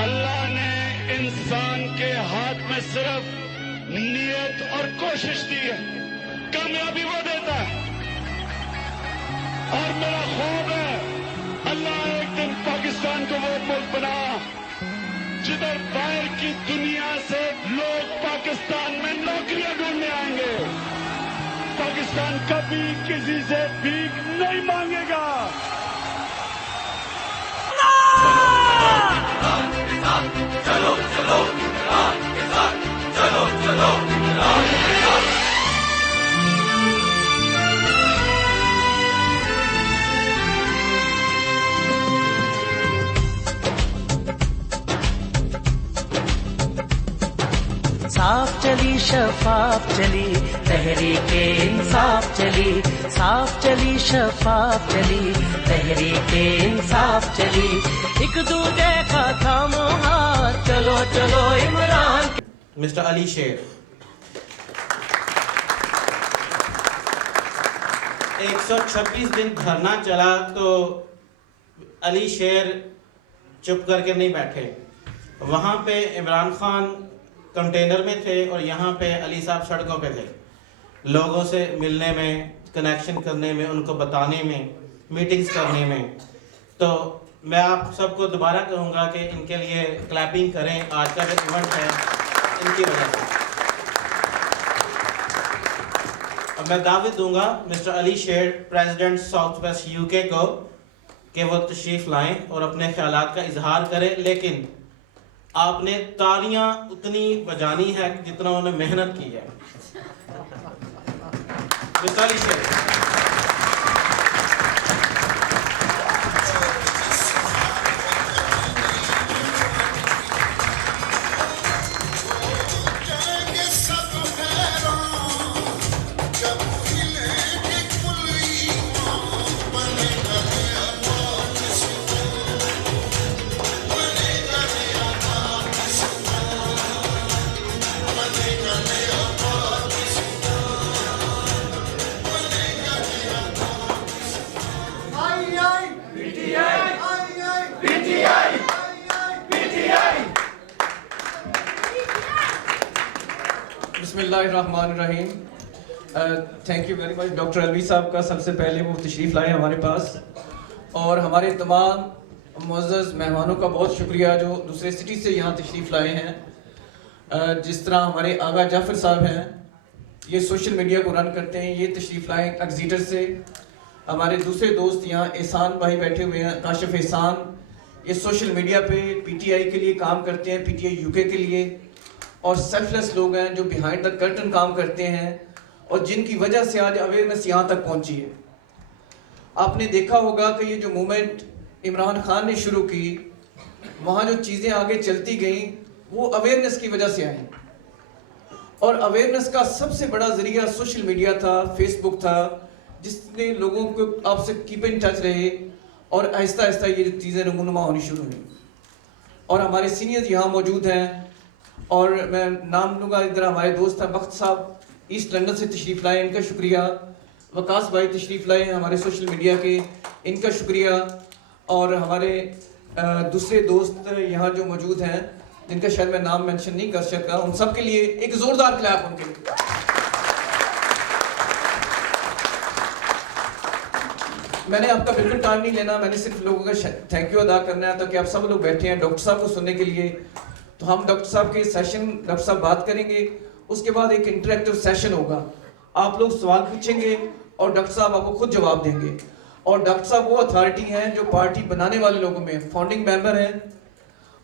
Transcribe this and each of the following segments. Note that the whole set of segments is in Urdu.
اللہ نے انسان کے ہاتھ میں صرف نیت اور کوشش دی ہے، کامیابی وہ دیتا ہے۔ اور میرا خواب ہے اللہ ایک دن پاکستان کو وہ ملک بنا جدھر باہر کی دنیا سے لوگ پاکستان میں نوکریاں ڈھونڈنے آئیں گے۔ پاکستان کبھی کسی سے بھیک نہیں مانگے گا۔ چلو چلو عمران کے ساتھ، چلو چلو عمران کے ساتھ۔ صاف چلی شفاف چلی تحریک انصاف چلی، صاف چلی شفاف چلی تحریک انصاف چلی، ایک دوجے کا تھامو ہاتھ، چلو چلو عمران۔ مسٹر علی شیر، 126 دن دھرنا چلا تو علی شیر چپ کر کے نہیں بیٹھے۔ وہاں پہ عمران خان کنٹینر میں تھے اور یہاں پہ علی صاحب سڑکوں پہ تھے، لوگوں سے ملنے میں، کنیکشن کرنے میں، ان کو بتانے میں، میٹنگز کرنے میں۔ تو میں آپ سب کو دوبارہ کہوں گا کہ ان کے لیے کلیپنگ کریں، آج کا جو ایونٹ ہے ان کی وجہ سے۔ اب میں دعوت دوں گا مسٹر علی شیر، پریزیڈنٹ ساؤتھ ویسٹ یو کے کو، کہ وہ تشریف لائیں اور اپنے خیالات کا اظہار کریں، لیکن آپ نے تالیاں اتنی بجانی ہے جتنا انہوں نے محنت کی ہے۔ مسٹر علی شیر۔ بسم اللہ الرحمن الرحیم۔ Thank you very much doctor Alvi صاحب کا، سب سے پہلے وہ تشریف لائے ہمارے پاس، اور ہمارے تمام معزز مہمانوں کا بہت شکریہ جو دوسرے سٹی سے یہاں تشریف لائے ہیں۔ جس طرح ہمارے آغا جعفر صاحب ہیں، یہ سوشل میڈیا کو رن کرتے ہیں، یہ تشریف لائے ایگزیٹر سے۔ ہمارے دوسرے دوست یہاں احسان بھائی بیٹھے ہوئے ہیں، کاشف احسان، یہ سوشل میڈیا پہ پی ٹی آئی کے لیے کام کرتے ہیں، پی ٹی آئی یو کے لیے، اور سیلف لیس لوگ ہیں جو بیہائنڈ دا کرٹن کام کرتے ہیں اور جن کی وجہ سے آج اویئرنیس یہاں تک پہنچی ہے۔ آپ نے دیکھا ہوگا کہ یہ جو موومنٹ عمران خان نے شروع کی، وہاں جو چیزیں آگے چلتی گئیں وہ اویئرنیس کی وجہ سے آئیں، اور اویئرنیس کا سب سے بڑا ذریعہ سوشل میڈیا تھا، فیس بک تھا، جس نے لوگوں کو آپ سے کیپ ان ٹچ رہے، اور آہستہ آہستہ یہ چیزیں رونما ہونی شروع ہوئیں۔ اور ہمارے سینئرز یہاں موجود ہیں، اور میں نام لوں گا، ادھر ہمارے دوست ہیں بخت صاحب ایسٹ لندن سے تشریف لائے، ان کا شکریہ۔ وکاس بھائی تشریف لائے ہیں ہمارے سوشل میڈیا کے، ان کا شکریہ۔ اور ہمارے دوسرے دوست یہاں جو موجود ہیں جن کا شاید میں نام مینشن نہیں کر سکتا، ان سب کے لیے ایک زوردار کلیپ ان کے لیے۔ میں نے آپ کا بالکل ٹائم نہیں لینا، میں نے صرف لوگوں کا تھینک یو ادا کرنا ہے تاکہ آپ سب لوگ بیٹھے ہیں ڈاکٹر صاحب کو سننے کے لیے۔ تو ہم ڈاکٹر صاحب کے سیشن، ڈاکٹر صاحب بات کریں گے، اس کے بعد ایک انٹریکٹیو سیشن ہوگا، آپ لوگ سوال پوچھیں گے اور ڈاکٹر صاحب آپ کو خود جواب دیں گے۔ اور ڈاکٹر صاحب وہ اتھارٹی ہیں جو پارٹی بنانے والے لوگوں میں فاؤنڈنگ ممبر ہیں،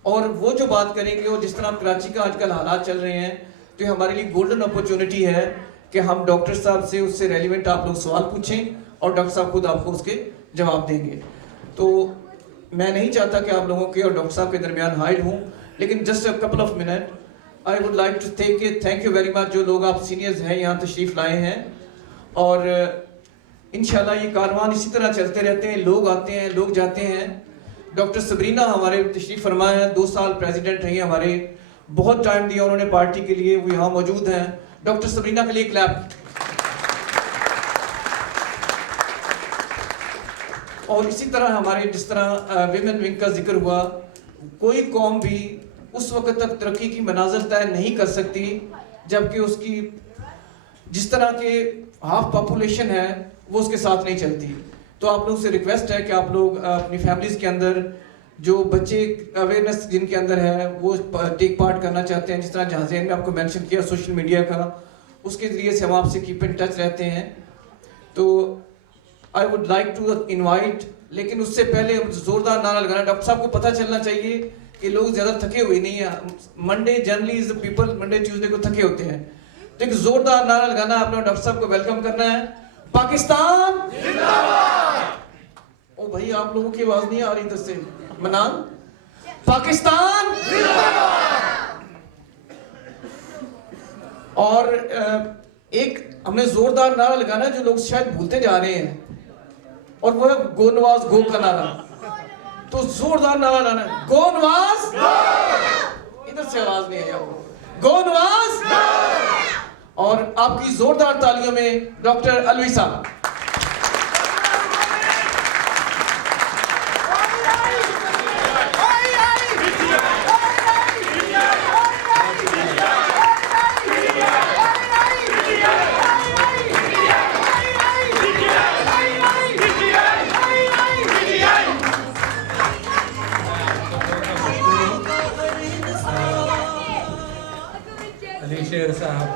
اور وہ جو بات کریں گے، اور جس طرح کراچی کا آج کل حالات چل رہے ہیں، تو یہ ہمارے لیے گولڈن اپرچونٹی ہے کہ ہم ڈاکٹر صاحب سے اس سے ریلیونٹ آپ لوگ سوال پوچھیں اور ڈاکٹر صاحب خود آپ کو اس کے جواب دیں گے۔ تو میں نہیں چاہتا کہ آپ لوگوں کے اور ڈاکٹر صاحب کے درمیان ہائڈ ہوں، لیکن just a couple of minute I would like to thank you very much جو لوگ آپ سینئرز ہیں یہاں تشریف لائے ہیں، اور انشاءاللہ یہ کاروان اسی طرح چلتے رہتے ہیں، لوگ آتے ہیں لوگ جاتے ہیں۔ ڈاکٹر سبرینہ ہمارے تشریف فرما ہیں، 2 سال پریزیڈنٹ رہی ہمارے، بہت ٹائم دیا انہوں نے پارٹی کے لیے، وہ یہاں موجود ہیں۔ ڈاکٹر سبرینہ کے لیے کلیپ۔ اور اسی طرح ہمارے جس طرح ویمن ونگ کا ذکر ہوا، کوئی قوم بھی اس وقت تک ترقی کی منازل طے نہیں کر سکتی جبکہ اس کی جس طرح کے ہاف پاپولیشن ہے وہ اس کے ساتھ نہیں چلتی. تو آپ لوگوں سے ریکویسٹ ہے کہ آپ لوگ اپنی فیملیز کے اندر جو بچے اویئرنیس جن کے اندر ہے وہ ٹیک پارٹ کرنا چاہتے ہیں, جس طرح جہازین میں آپ کو مینشن کیا سوشل میڈیا کا, اس کے ذریعے سے ہم آپ سے کیپ ان ٹچ رہتے ہیں. تو I would like to invite, لیکن اس سے پہلے زوردار نعرہ لگانا. ڈاکٹر صاحب کو پتہ چلنا چاہیے کہ لوگ زیادہ تھکے ہوئے نہیں ہیں. Monday generally is people Monday Tuesday کو تھکے ہوتے ہیں, تو ایک زوردار نعرہ لگانا آپ نے ڈاکٹر صاحب کو ویلکم کرنا ہے. پاکستان زندہ باد. او بھائی آپ لوگوں کی آواز نہیں آ رہی ادھر سے. منان پاکستان زندہ باد. اور ایک ہم نے زوردار نعرہ لگانا جو لوگ شاید بھولتے جا رہے ہیں, اور وہ ہے گو نواز گو کا نعرہ. تو زوردار نعرہ لانا ہے, گو نواز. ادھر سے آواز نہیں آئی آپ کو. گو نواز. اور آپ کی زوردار تالیوں میں ڈاکٹر الوی صاحب. علی شیر صاحب,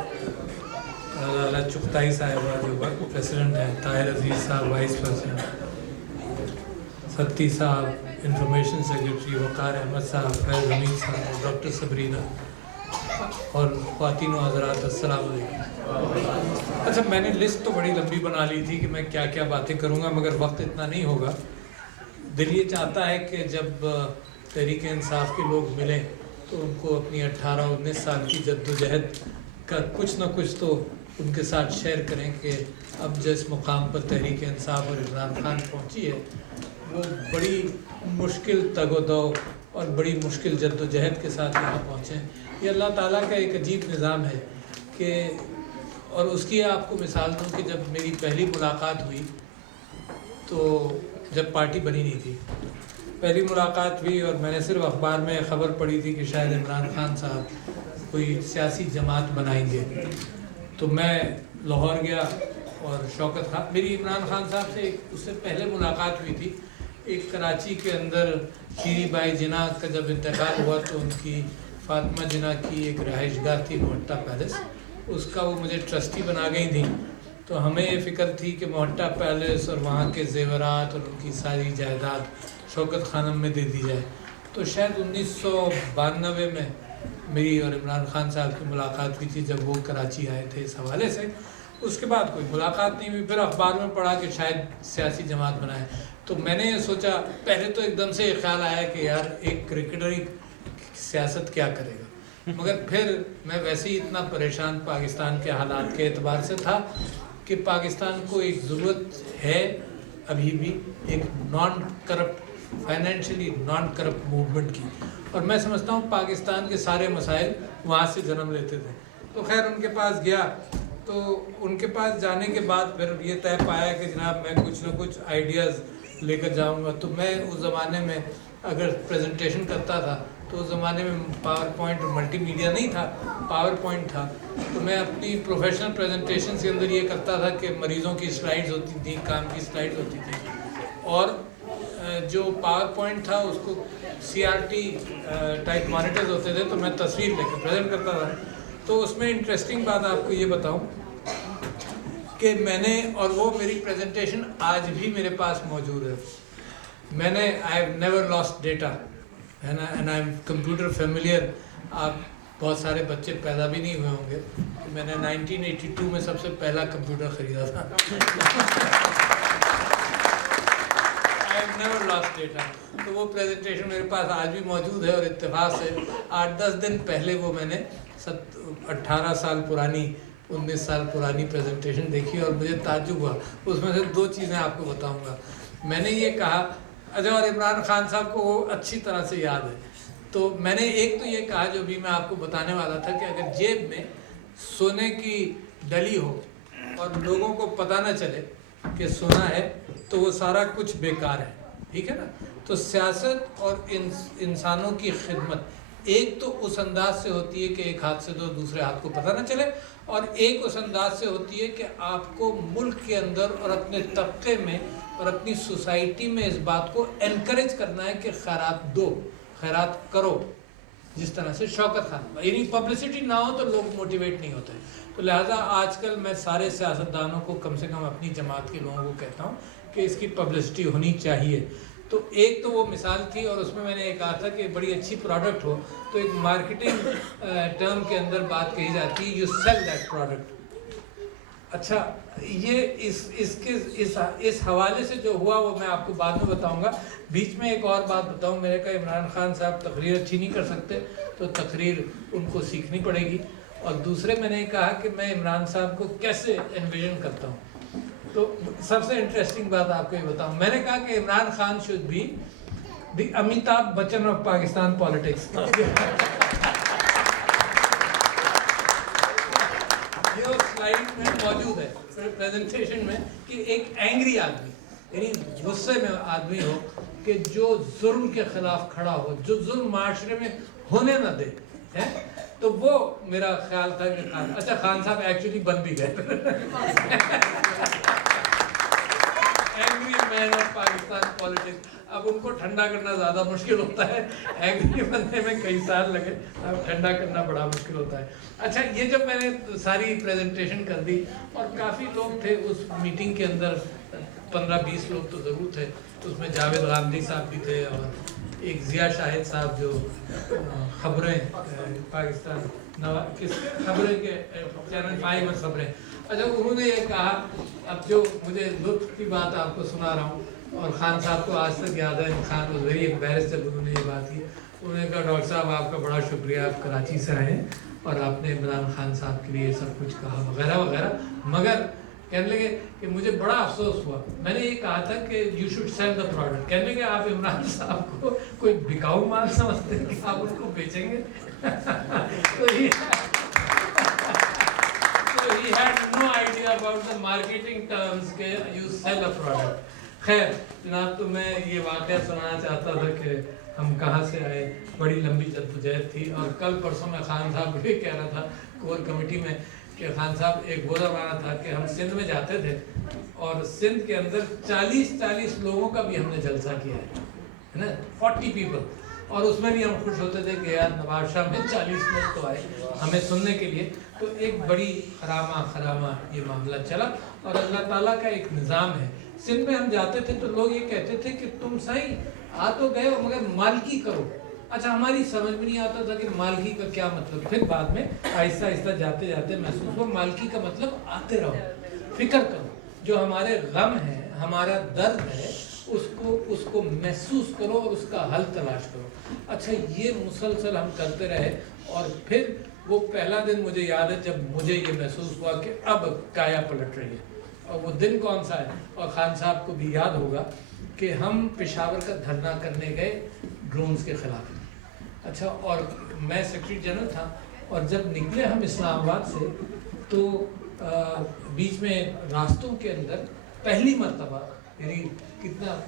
لالا چغتائی صاحبہ جو ورک پریسیڈنٹ ہیں, طاہر عزیز صاحب وائس پریسیڈنٹ, ستی صاحب انفارمیشن سیکرٹری, وقار احمد صاحب, فیض حمید صاحب, ڈاکٹر صبرینہ, اور خواتین و حضرات السلام علیکم. اچھا میں نے لسٹ تو بڑی لمبی بنا لی تھی کہ میں کیا کیا باتیں کروں گا, مگر وقت اتنا نہیں ہوگا. دل یہ چاہتا ہے کہ جب تحریک انصاف کے لوگ ملیں تو ان کو اپنی 18-19 سال کی جد و جہد کا کچھ نہ کچھ تو ان کے ساتھ شیئر کریں کہ اب جس مقام پر تحریک انصاف اور عمران خان پہنچی ہے وہ بڑی مشکل تگ و دو اور بڑی مشکل جد و جہد کے ساتھ یہاں پہنچیں. یہ اللہ تعالیٰ کا ایک عجیب نظام ہے کہ, اور اس کی آپ کو مثال دوں کہ جب میری پہلی ملاقات ہوئی تو جب پارٹی بنی نہیں تھی, پہلی ملاقات ہوئی اور میں نے صرف اخبار میں خبر پڑھی تھی کہ شاید عمران خان صاحب کوئی سیاسی جماعت بنائیں گے. تو میں لاہور گیا اور شوکت خان, میری عمران خان صاحب سے اس سے پہلے ملاقات ہوئی تھی. ایک کراچی کے اندر شیری بائی جناح کا جب انتقال ہوا تو ان کی فاطمہ جناح کی ایک رہائش گاہ تھی موہٹا پیلس, اس کا وہ مجھے ٹرسٹی بنا گئی تھیں. تو ہمیں یہ فکر تھی کہ موہٹا پیلس اور وہاں کے زیورات اور ان کی ساری جائیداد شوکت خانم میں دے دی جائے. تو شاید 1992 میں میری اور عمران خان صاحب کی ملاقات ہوئی تھی جب وہ کراچی آئے تھے اس حوالے سے. اس کے بعد کوئی ملاقات نہیں ہوئی. پھر اخبار میں پڑھا کہ شاید سیاسی جماعت بنائے. تو میں نے یہ سوچا, پہلے تو ایک دم سے یہ خیال آیا کہ یار ایک کرکٹر سیاست کیا کرے گا, مگر پھر میں ویسے ہی اتنا پریشان پاکستان کے حالات کے اعتبار سے تھا کہ پاکستان کو ایک ضرورت ہے ابھی بھی ایک naan corrupt, financially naan corrupt movement کی. اور میں سمجھتا ہوں پاکستان کے سارے مسائل وہاں سے جنم لیتے تھے. تو خیر ان کے پاس گیا, تو ان کے پاس جانے کے بعد پھر یہ طے پایا کہ جناب میں کچھ نہ کچھ آئیڈیاز لے کر جاؤں گا. تو میں اس زمانے میں اگر پریزنٹیشن کرتا تھا تو اس زمانے میں پاور پوائنٹ اور ملٹی میڈیا نہیں تھا, پاور پوائنٹ تھا. تو میں اپنی پروفیشنل پریزنٹیشن کے اندر یہ کرتا تھا کہ مریضوں کی سلائیڈز ہوتی تھیں, کام کی سلائیڈز ہوتی تھیں, اور جو پاور پوائنٹ تھا اس کو CRT ٹائپ مانیٹرز ہوتے تھے, تو میں تصویر لے کے پریزنٹ کرتا تھا. تو اس میں انٹرسٹنگ بات آپ کو یہ بتاؤں کہ میں نے, اور وہ میری پریزنٹیشن آج بھی میرے پاس موجود ہے, میں نے I have never lost data and I am computer familiar. آپ بہت سارے بچے پیدا بھی نہیں ہوئے ہوں گے, میں نے 1982 میں سب سے پہلا کمپیوٹر خریدا تھا. I have never lost data. تو وہ پریزنٹیشن میرے پاس آج بھی موجود ہے, اور اتفاق سے 8-10 دن پہلے وہ میں نے 18 سال پرانی 19 سال پرانی پریزنٹیشن دیکھی اور مجھے تعجب ہوا. اس میں سے 2 چیزیں آپ کو بتاؤں گا. میں نے یہ کہا, اچھا, اور عمران خان صاحب کو وہ اچھی طرح سے یاد ہے, تو میں نے ایک تو یہ کہا جو بھی میں آپ کو بتانے والا تھا کہ اگر جیب میں سونے کی ڈلی ہو اور لوگوں کو پتہ نہ چلے کہ سونا ہے تو وہ سارا کچھ بیکار ہے. ٹھیک ہے نا. تو سیاست اور انسانوں کی خدمت ایک تو اس انداز سے ہوتی ہے کہ ایک ہاتھ سے تو دوسرے ہاتھ کو پتہ نہ چلے, اور ایک اس انداز سے ہوتی ہے کہ آپ کو ملک کے اندر اور اپنے طبقے میں اور اپنی سوسائٹی میں اس بات کو انکریج کرنا ہے کہ خیرات دو, خیرات کرو. جس طرح سے شوکت خان, یعنی پبلسٹی نہ ہو تو لوگ موٹیویٹ نہیں ہوتے. تو لہٰذا آج کل میں سارے سیاستدانوں کو, کم سے کم اپنی جماعت کے لوگوں کو کہتا ہوں کہ اس کی پبلسٹی ہونی چاہیے. تو ایک تو وہ مثال تھی, اور اس میں میں نے یہ کہا تھا کہ بڑی اچھی پروڈکٹ ہو تو ایک مارکیٹنگ ٹرم کے اندر بات کہی جاتی ہے, یو سیل دیٹ پروڈکٹ. اچھا, یہ اس حوالے سے جو ہوا وہ میں آپ کو بعد میں بتاؤں گا. بیچ میں ایک اور بات بتاؤں, میرے کہا عمران خان صاحب تقریر اچھی نہیں کر سکتے تو تقریر ان کو سیکھنی پڑے گی. اور دوسرے میں نے کہا کہ میں عمران صاحب کو کیسے انویژن کرتا ہوں. تو سب سے انٹرسٹنگ بات آپ کو یہ بتاؤں, میں نے کہا کہ Imran Khan should be the Amitabh Bachchan of Pakistan politics. یہ سلائیڈ میں موجود ہے پریزنٹیشن میں کہ ایک اینگری آدمی, یعنی غصے میں آدمی ہو کہ جو ظلم کے خلاف کھڑا ہو, جو ظلم معاشرے میں ہونے نہ دے, تو وہ میرا خیال تھا کہ خان, اچھا خان صاحب ایکچولی بن بھی گئے. Angry man of Pakistan politics. اب ان کو ٹھنڈا کرنا زیادہ مشکل ہوتا ہے, اینگری بننے میں کئی سال لگے, اب ٹھنڈا کرنا بڑا مشکل ہوتا ہے. اچھا, یہ جب میں نے ساری پریزنٹیشن کر دی اور کافی لوگ تھے اس میٹنگ کے اندر, 15-20 لوگ تو ضرور تھے. اس میں جاوید غامدی صاحب بھی تھے اور ایک ضیاء شاہد صاحب جو خبریں پاکستان خبریں کے چینل 5 میں خبریں. اچھا, انہوں نے یہ کہا, اب جو مجھے لطف کی بات آپ کو سنا رہا ہوں, اور خان صاحب کو آج تک یاد ہے, خان واز ویری امبیرسڈ جب انہوں نے یہ بات کی. انہوں نے کہا ڈاکٹر صاحب آپ کا بڑا شکریہ, آپ کراچی سے آئے ہیں اور آپ نے عمران خان صاحب کے لیے سب کچھ کہا وغیرہ وغیرہ. مگر کہنے لگے کہ مجھے بڑا افسوس ہوا, میں نے یہ کہا تھا کہ you should sell the product. کہنے لگے آپ عمران صاحب کو کوئی بکاؤ مال سمجھتے ہیں کہ آپ ان کو بیچیں گے. تو he had no idea about the marketing terms کہ you sell a product. خیر جناب, تو میں یہ واقعہ سنانا چاہتا تھا کہ ہم کہاں سے آئے. بڑی لمبی جدوجہد تھی, اور کل پرسوں میں خان صاحب کو یہ کہہ رہا تھا کور کمیٹی میں کہ خان صاحب ایک وہ زمانہ تھا کہ ہم سندھ میں جاتے تھے اور سندھ کے اندر 40 لوگوں کا بھی ہم نے جلسہ کیا ہے نا, 40 پیپل, اور اس میں بھی ہم خوش ہوتے تھے کہ یار نواز شاہ میں 40 لوگ تو آئے ہمیں سننے کے لیے. تو ایک بڑی خرامہ یہ معاملہ چلا, اور اللہ تعالیٰ کا ایک نظام ہے. سندھ میں ہم جاتے تھے تو لوگ یہ کہتے تھے کہ تم صحیح آ تو گئے ہو مگر مالکی کرو. اچھا, ہماری سمجھ میں نہیں آتا تھا کہ مالکی کا کیا مطلب. پھر بعد میں آہستہ آہستہ جاتے جاتے محسوس ہوا مالکی کا مطلب آتے رہو, فکر کرو, جو ہمارے غم ہے, ہمارا درد ہے, اس کو محسوس کرو اور اس کا حل تلاش کرو. اچھا, یہ مسلسل ہم کرتے رہے, اور پھر وہ پہلا دن مجھے یاد ہے جب مجھے یہ محسوس ہوا کہ اب کایا پلٹ رہی ہے. اور وہ دن کون سا ہے, اور خان صاحب کو بھی یاد ہوگا کہ ہم پشاور کا دھرنا کرنے گئے ڈرونز کے خلاف. اچھا, اور میں سیکرٹری جنرل تھا, اور جب نکلے ہم اسلام آباد سے تو بیچ میں راستوں کے اندر پہلی مرتبہ, یعنی کتنا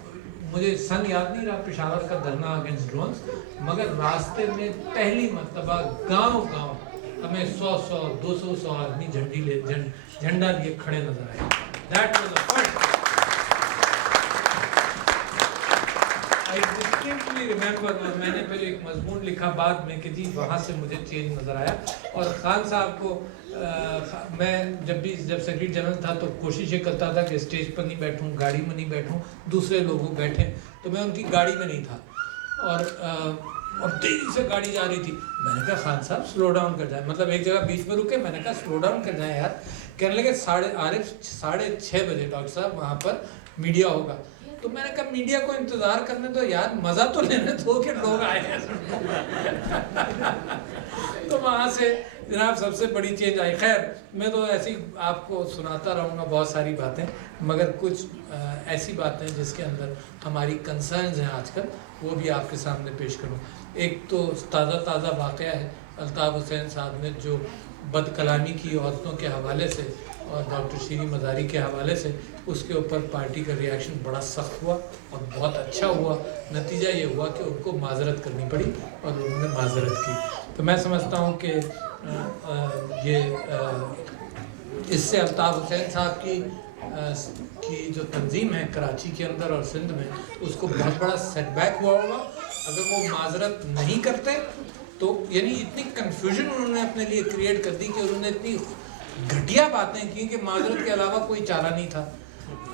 مجھے سن یاد نہیں رہا, پشاور کا دھرنا اگینسٹ ڈرونز, مگر راستے میں پہلی مرتبہ گاؤں ہمیں 100-200 آدمی جھنڈا لیے کھڑے نظر آئے. That was the first. I distinctly remember, میں نے پھر ایک مضمون لکھا بعد میں کہ جی وہاں سے مجھے چینج نظر آیا. اور خان صاحب کو میں جب سیکرٹری جنرل تھا تو کوشش یہ کرتا تھا کہ اسٹیج پر نہیں بیٹھوں, گاڑی میں نہیں بیٹھوں, دوسرے لوگ بیٹھیں, تو میں ان کی گاڑی میں نہیں تھا, اور تیزی سے گاڑی جا رہی تھی. میں نے کہا خان صاحب سلو ڈاؤن کر جائیں, مطلب ایک جگہ بیچ میں رکے, میں نے کہا سلو ڈاؤن کر جائیں یار. کہنے لگے 6:30 بجے ڈاکٹر صاحب وہاں پر میڈیا ہوگا. تو میں نے کہا میڈیا کو انتظار کرنے دو یار, مزہ تو لینے دو کہ لوگ آئے ہیں. تو وہاں سے جناب سب سے بڑی چینج آئی. خیر, میں تو ایسی آپ کو سناتا رہوں گا بہت ساری باتیں, مگر کچھ ایسی باتیں جس کے اندر ہماری کنسرنز ہیں آج کل, وہ بھی آپ کے سامنے پیش کروں. ایک تو تازہ واقعہ ہے, الطاف حسین صاحب نے جو بد کلامی کی عورتوں کے حوالے سے, اور ڈاکٹر شیریں مزاری کے حوالے سے اس کے اوپر پارٹی کا ریاکشن بڑا سخت ہوا اور بہت اچھا ہوا. نتیجہ یہ ہوا کہ ان کو معذرت کرنی پڑی اور انہوں نے معذرت کی. تو میں سمجھتا ہوں کہ اس سے الطاف حسین صاحب کی جو تنظیم ہے کراچی کے اندر اور سندھ میں اس کو بہت بڑا سیٹ بیک ہوا ہوگا. اگر وہ معذرت نہیں کرتے تو یعنی اتنی کنفیوژن انہوں نے اپنے لیے کریٹ کر دی کہ انہوں نے اتنی گھٹیا باتیں کی کہ معذرت کے علاوہ کوئی چارہ نہیں تھا.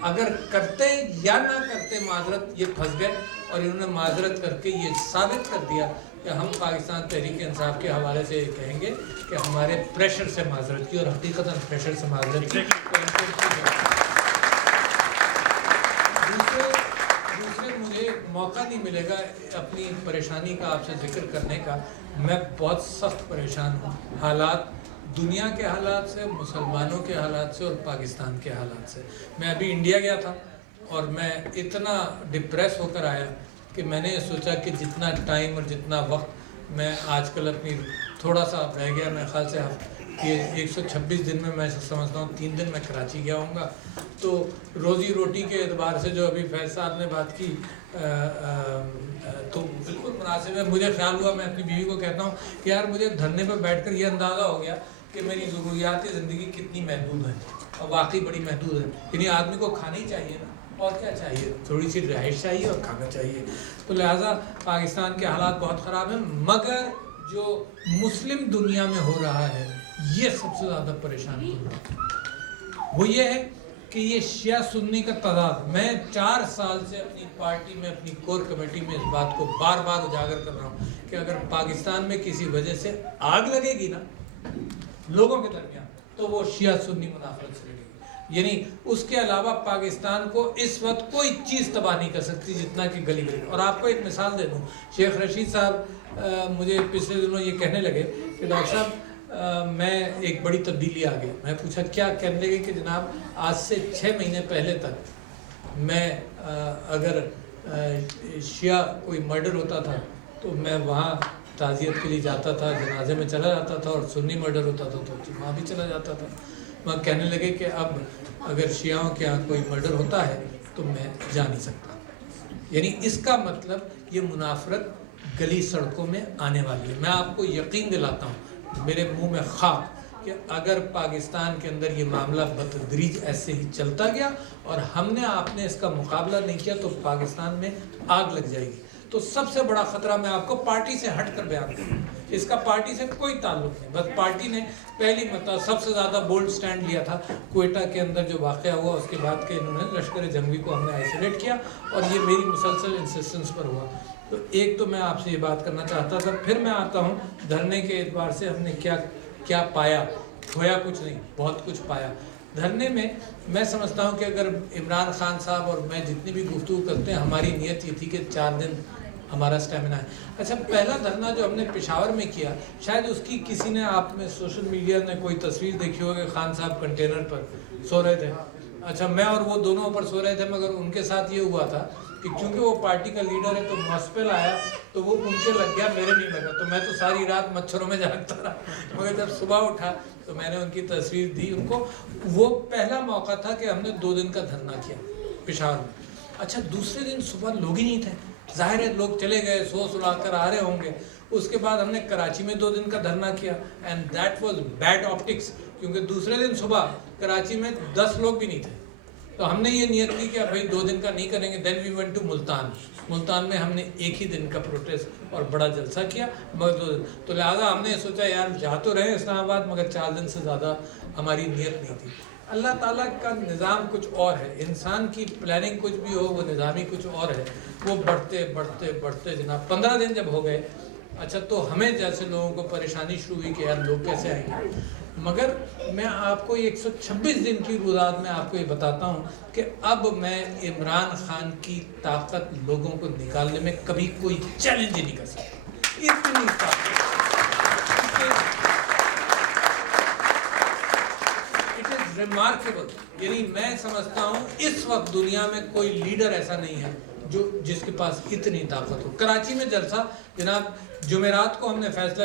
اگر کرتے یا نہ کرتے معذرت یہ پھنس گئے اور انہوں نے معذرت کر کے یہ ثابت کر دیا کہ ہم پاکستان تحریک انصاف کے حوالے سے یہ کہیں گے کہ ہمارے پریشر سے معذرت کی اور حقیقتاً پریشر سے معذرت کی. دوسرے مجھے موقع نہیں ملے گا اپنی پریشانی کا آپ سے ذکر کرنے کا. میں بہت سخت پریشان ہوں حالات دنیا کے حالات سے, مسلمانوں کے حالات سے اور پاکستان کے حالات سے. میں ابھی انڈیا گیا تھا اور میں اتنا ڈپریس ہو کر آیا کہ میں نے یہ سوچا کہ جتنا ٹائم اور جتنا وقت میں آج کل اپنی تھوڑا سا رہ گیا, میرے خیال سے کہ 126 دن میں سمجھتا ہوں 3 دن میں کراچی گیا ہوں گا. تو روزی روٹی کے اعتبار سے جو ابھی فیض صاحب نے بات کی تو بالکل مناسب ہے. مجھے خیال ہوا, میں اپنی بیوی کو کہتا ہوں کہ یار مجھے دھرنے پہ بیٹھ کر یہ اندازہ ہو گیا کہ میری ضروریات زندگی کتنی محدود ہیں اور واقعی بڑی محدود ہے. یعنی آدمی کو کھانا ہی چاہیے نا, اور کیا چاہیے, تھوڑی سی رہائش چاہیے اور کھانا چاہیے. تو لہٰذا پاکستان کے حالات بہت خراب ہیں, مگر جو مسلم دنیا میں ہو رہا ہے یہ سب سے زیادہ پریشان کن ہے. وہ یہ ہے کہ یہ شیعہ سنی کا تضاد. میں 4 سال سے اپنی پارٹی میں, اپنی کور کمیٹی میں اس بات کو بار بار اجاگر کر رہا ہوں کہ اگر پاکستان میں کسی وجہ سے آگ لگے گی نا لوگوں کے درمیان تو وہ شیعہ سنی منافرت سے لگے گی. یعنی اس کے علاوہ پاکستان کو اس وقت کوئی چیز تباہ نہیں کر سکتی جتنا کہ گلی گلی. اور آپ کو ایک مثال دے دوں, شیخ رشید صاحب مجھے پچھلے دنوں یہ کہنے لگے کہ ڈاکٹر صاحب میں ایک بڑی تبدیلی آ گئی. میں پوچھا کیا؟ کہنے لگے کہ جناب آج سے 6 مہینے پہلے تک میں اگر شیعہ کوئی مرڈر ہوتا تھا تو میں وہاں تعزیت کے لیے جاتا تھا, جنازے میں چلا جاتا تھا, اور سنی مرڈر ہوتا تھا تو وہاں بھی چلا جاتا تھا. وہاں کہنے لگے کہ اب اگر شیعوں کے یہاں کوئی مرڈر ہوتا ہے تو میں جا نہیں سکتا. یعنی اس کا مطلب یہ منافرت گلی سڑکوں میں آنے والی ہے. میں آپ کو یقین دلاتا ہوں, میرے منہ میں خاک, کہ اگر پاکستان کے اندر یہ معاملہ بتدریج ایسے ہی چلتا گیا اور ہم نے آپ نے اس کا مقابلہ نہیں کیا تو پاکستان میں آگ لگ جائے گی. تو سب سے بڑا خطرہ میں آپ کو پارٹی سے ہٹ کر بیان کروں, اس کا پارٹی سے کوئی تعلق نہیں. بس پارٹی نے پہلی مرتبہ سب سے زیادہ بولڈ سٹینڈ لیا تھا کوئٹہ کے اندر جو واقعہ ہوا اس کے بعد کہ انہوں نے لشکر جنگی کو ہم نے آئسولیٹ کیا, اور یہ میری مسلسل انسسٹنس پر ہوا. تو ایک تو میں آپ سے یہ بات کرنا چاہتا تھا. پھر میں آتا ہوں دھرنے کے اعتبار سے ہم نے کیا پایا. کھویا کچھ نہیں, بہت کچھ پایا. دھرنے میں میں سمجھتا ہوں کہ اگر عمران خان صاحب اور میں جتنی بھی گفتگو کرتے ہیں, ہماری نیت یہ تھی کہ 4 دن ہمارا اسٹیمنا ہے. اچھا, پہلا دھرنا جو ہم نے پشاور میں کیا, شاید اس کی کسی نے آپ میں سوشل میڈیا نے کوئی تصویر دیکھی ہوگی, خان صاحب کنٹینر پر سو رہے تھے. اچھا, میں اور وہ دونوں اوپر سو رہے تھے, مگر ان کے ساتھ یہ ہوا تھا کہ کیونکہ وہ پارٹی کا لیڈر ہے تو ماسپل آیا تو وہ ان کے لگ گیا, میرے نہیں لگا. تو میں تو ساری رات مچھروں میں جاگتا رہا, مگر جب صبح اٹھا تو میں نے ان کی تصویر دی ان کو. وہ پہلا موقع تھا کہ ہم نے 2 دن کا دھرنا کیا پشاور میں. اچھا, دوسرے دن صبح لوگ ہی نہیں تھے, ظاہر ہے لوگ چلے گئے, سو سلا کر آ رہے ہوں گے. اس کے بعد ہم نے کراچی میں 2 دن کا دھرنا کیا, and that was bed optics, کیونکہ دوسرے دن صبح کراچی میں 10 لوگ بھی نہیں تھے. تو ہم نے یہ نیت کی کہ بھائی 2 دن کا نہیں کریں گے. Then we went to Multan. Multan میں ہم نے 1 ہی دن کا پروٹیسٹ اور بڑا جلسہ کیا, مگر 2 دن. تو لہٰذا ہم نے سوچا یار جا تو رہے اسلام آباد, مگر 4 دن سے زیادہ ہماری نیت نہیں تھی. اللہ تعالیٰ کا نظام کچھ اور ہے, انسان کی پلاننگ کچھ بھی ہو, وہ نظامی کچھ اور ہے. وہ بڑھتے بڑھتے بڑھتے جناب 15 دن جب ہو گئے, اچھا تو ہمیں جیسے لوگوں کو پریشانی شروع ہوئی کہ یار لوگ کیسے آئیں گے. مگر میں آپ کو 126 دن کی روزات میں آپ کو یہ بتاتا ہوں کہ اب میں عمران خان کی طاقت لوگوں کو نکالنے میں کبھی کوئی چیلنج ہی نہیں کر سکتا. اتنی طاقت, ریمارکیبل. یعنی میں سمجھتا ہوں اس وقت دنیا میں کوئی لیڈر ایسا نہیں ہے جس کے پاس اتنی طاقت ہو. کراچی میں جلسہ جناب جمعرات کو ہم نے فیصلہ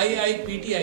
IIPTI,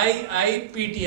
IIPTI।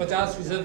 50%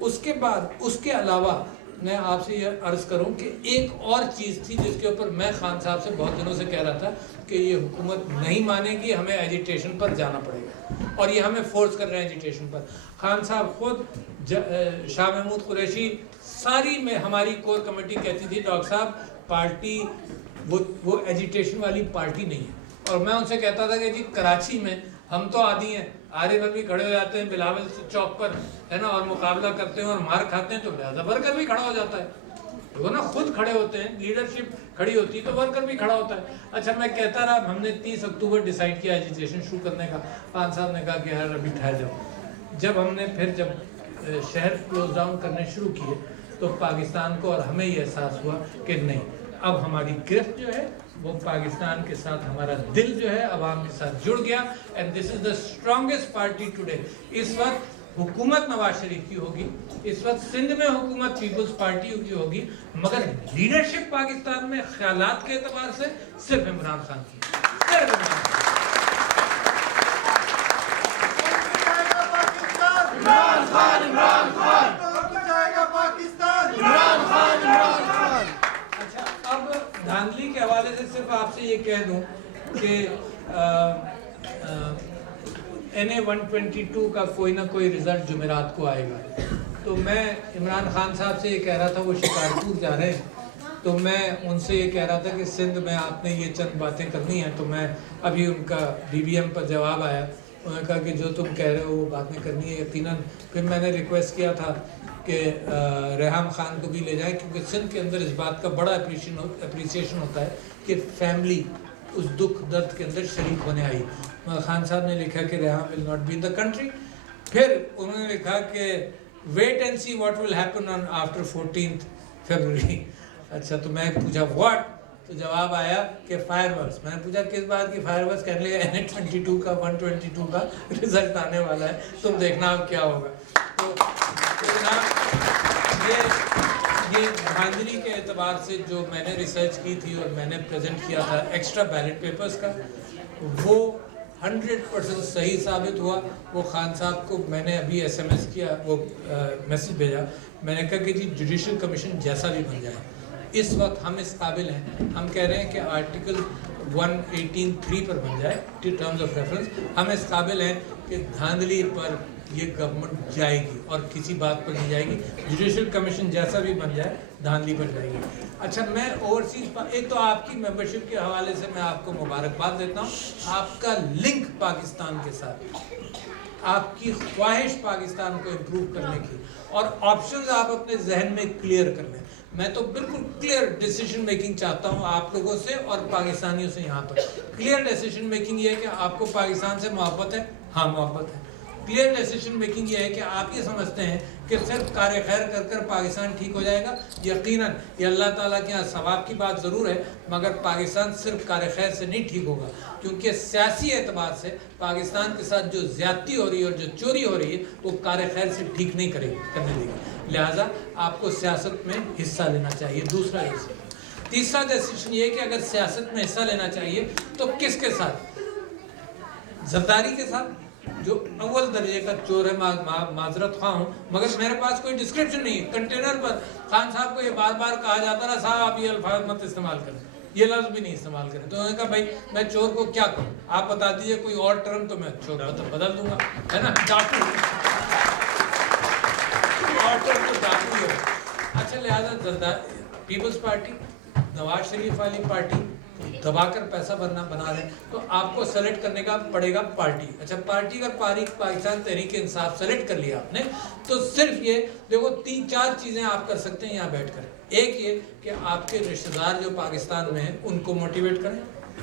اس کے بعد اس کے علاوہ میں آپ سے یہ عرض کروں کہ ایک اور چیز تھی جس کے اوپر میں خان صاحب سے بہت دنوں سے کہہ رہا تھا کہ یہ حکومت نہیں مانے گی, ہمیں ایجیٹیشن پر جانا پڑے گا, اور یہ ہمیں فورس کر رہے ہیں ایجیٹیشن پر. خان صاحب خود شاہ محمود قریشی ساری میں ہماری کور کمیٹی کہتی تھی ڈاکٹر صاحب پارٹی وہ ایجیٹیشن والی پارٹی نہیں ہے. اور میں ان سے کہتا تھا کہ جی کراچی میں ہم تو عادی ہیں, آرے پر بھی کھڑے ہو جاتے ہیں بلاول چوک پر ہے نا, اور مقابلہ کرتے ہیں اور مار کھاتے ہیں, تو لہٰذا ورکر بھی کھڑا ہو جاتا ہے. وہ نا خود کھڑے ہوتے ہیں, لیڈرشپ کھڑی ہوتی ہے تو ورکر بھی کھڑا ہوتا ہے. اچھا میں کہتا رہا ہم نے 30 اکتوبر ڈیسائیڈ کیا ایجیٹیشن شروع کرنے کا. خان صاحب نے کہا کہ یار ابھی ٹھہر جاؤ. جب ہم نے پھر جب شہر کلوز ڈاؤن کرنے شروع کیے تو پاکستان کو اور ہمیں یہ احساس ہوا کہ نہیں, اب ہماری گرفت جو ہے وہ پاکستان کے ساتھ, ہمارا دل جو ہے عوام کے ساتھ جڑ گیا. And this is the strongest party today. اس وقت حکومت نواز شریف کی ہوگی, اس وقت سندھ میں حکومت پیپلز پارٹی کی ہوگی, مگر لیڈرشپ پاکستان میں خیالات کے اعتبار سے صرف عمران خان کی. اچھا اب دھاندلی کے حوالے سے صرف آپ سے یہ کہہ دوں کہ NA-122 کا کوئی نہ کوئی رزلٹ جمعرات کو آئے گا. تو میں عمران خان صاحب سے یہ کہہ رہا تھا, وہ شکارپور جا رہے ہیں, تو میں ان سے یہ کہہ رہا تھا کہ سندھ میں آپ نے یہ چند باتیں کرنی ہیں. تو میں ابھی ان کا BBM پر جواب آیا, انہوں نے کہا کہ جو تم کہہ رہے ہو وہ باتیں کرنی ہے یقیناً. پھر میں نے ریکویسٹ کیا تھا کہ ریحام خان کو بھی لے جائیں, کیونکہ سندھ کے اندر اس بات کا بڑا اپریسیشن ہوتا ہے کہ فیملی اس دکھ درد کے اندر شریک ہونے آئی. خان صاحب نے لکھا کہ Reham will not be in the country. پھر انہوں نے لکھا کہ wait and see what will happen on after 14 February. اچھا تو میں پوچھا واٹ, تو جواب آیا کہ فائر ورکس. میں نے پوچھا کس بات کی فائر ورکس؟ کہنے لگا NA-22 کا 122 کا رزلٹ آنے والا ہے, تم دیکھنا اب کیا ہوگا. تو یہ دھاندلی کے اعتبار سے جو میں نے ریسرچ کی تھی اور میں نے پریزنٹ کیا تھا ایکسٹرا بیلٹ پیپرز کا, وہ 100% صحیح ثابت ہوا. وہ خان صاحب کو میں نے ابھی SMS کیا, وہ میسج بھیجا, میں نے کہا کہ جی جوڈیشل کمیشن جیسا بھی بن جائے اس وقت ہم اس قابل ہیں, ہم کہہ رہے ہیں کہ آرٹیکل 118(3) پر بن جائے ٹرمز آف ریفرنس, ہم اس قابل ہیں کہ دھاندلی پر یہ گورنمنٹ جائے گی اور کسی بات پر نہیں جائے گی. جوڈیشل کمیشن جیسا بھی بن جائے دھاندلی پر جائے گی. اچھا میں اوورسیز پر ایک تو آپ کی ممبرشپ کے حوالے سے میں آپ کو مبارکباد دیتا ہوں. آپ کا لنک پاکستان کے ساتھ, آپ کی خواہش پاکستان کو امپروو کرنے کی, اور آپشنز آپ اپنے ذہن میں کلیئر کر لیں. میں تو بالکل کلیئر ڈیسیجن میکنگ چاہتا ہوں آپ لوگوں سے اور پاکستانیوں سے. یہاں پر کلیئر ڈیسیجن میکنگ یہ ہے کہ آپ کو پاکستان سے محبت ہے, ہاں محبت ہے. کلیئر ڈیسیجن میکنگ یہ ہے کہ آپ یہ سمجھتے ہیں کہ صرف کار خیر کر پاکستان ٹھیک ہو جائے گا. یقیناً یہ اللہ تعالیٰ کے یہاں ثواب کی بات ضرور ہے, مگر پاکستان صرف کار خیر سے نہیں ٹھیک ہوگا, کیونکہ سیاسی اعتبار سے پاکستان کے ساتھ جو زیادتی ہو رہی ہے اور جو چوری ہو رہی ہے وہ کار خیر سے ٹھیک نہیں کرنے دے گی. لہٰذا آپ کو سیاست میں حصہ لینا چاہیے. دوسرا تیسرا ڈیسیجن یہ ہے کہ اگر سیاست میں حصہ لینا چاہیے تو کس کے ساتھ؟ زرداری کے ساتھ, جو اول درجے کا چور ہے. معذرت خواہ ہوں مگر میرے پاس کوئی ڈسکرپشن نہیں ہے. کنٹینر پر خان صاحب کو یہ بار بار کہا جاتا نا, صاحب آپ یہ الفاظ مت استعمال کریں, یہ لفظ بھی نہیں استعمال کریں. تو انہوں نے کہا بھائی میں چور کو کیا کروں, آپ بتا دیجئے کوئی اور ٹرم تو میں چور بدل دوں گا, ہے نا, ڈاکو. اچھا لہٰذا پیپلز پارٹی, نواز شریف والی پارٹی دبا کر پیسہ بنا رہے ہیں, تو آپ کو سلیکٹ کرنے کا پڑے گا پارٹی. اچھا پارٹی اگر پاکستان تحریک انصاف سلیکٹ کر لیا آپ نے, تو صرف یہ دیکھو 3-4 چیزیں آپ کر سکتے ہیں یہاں بیٹھ کر. ایک یہ کہ آپ کے رشتہ دار جو پاکستان میں ہیں ان کو موٹیویٹ کریں,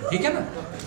ٹھیک ہے نا,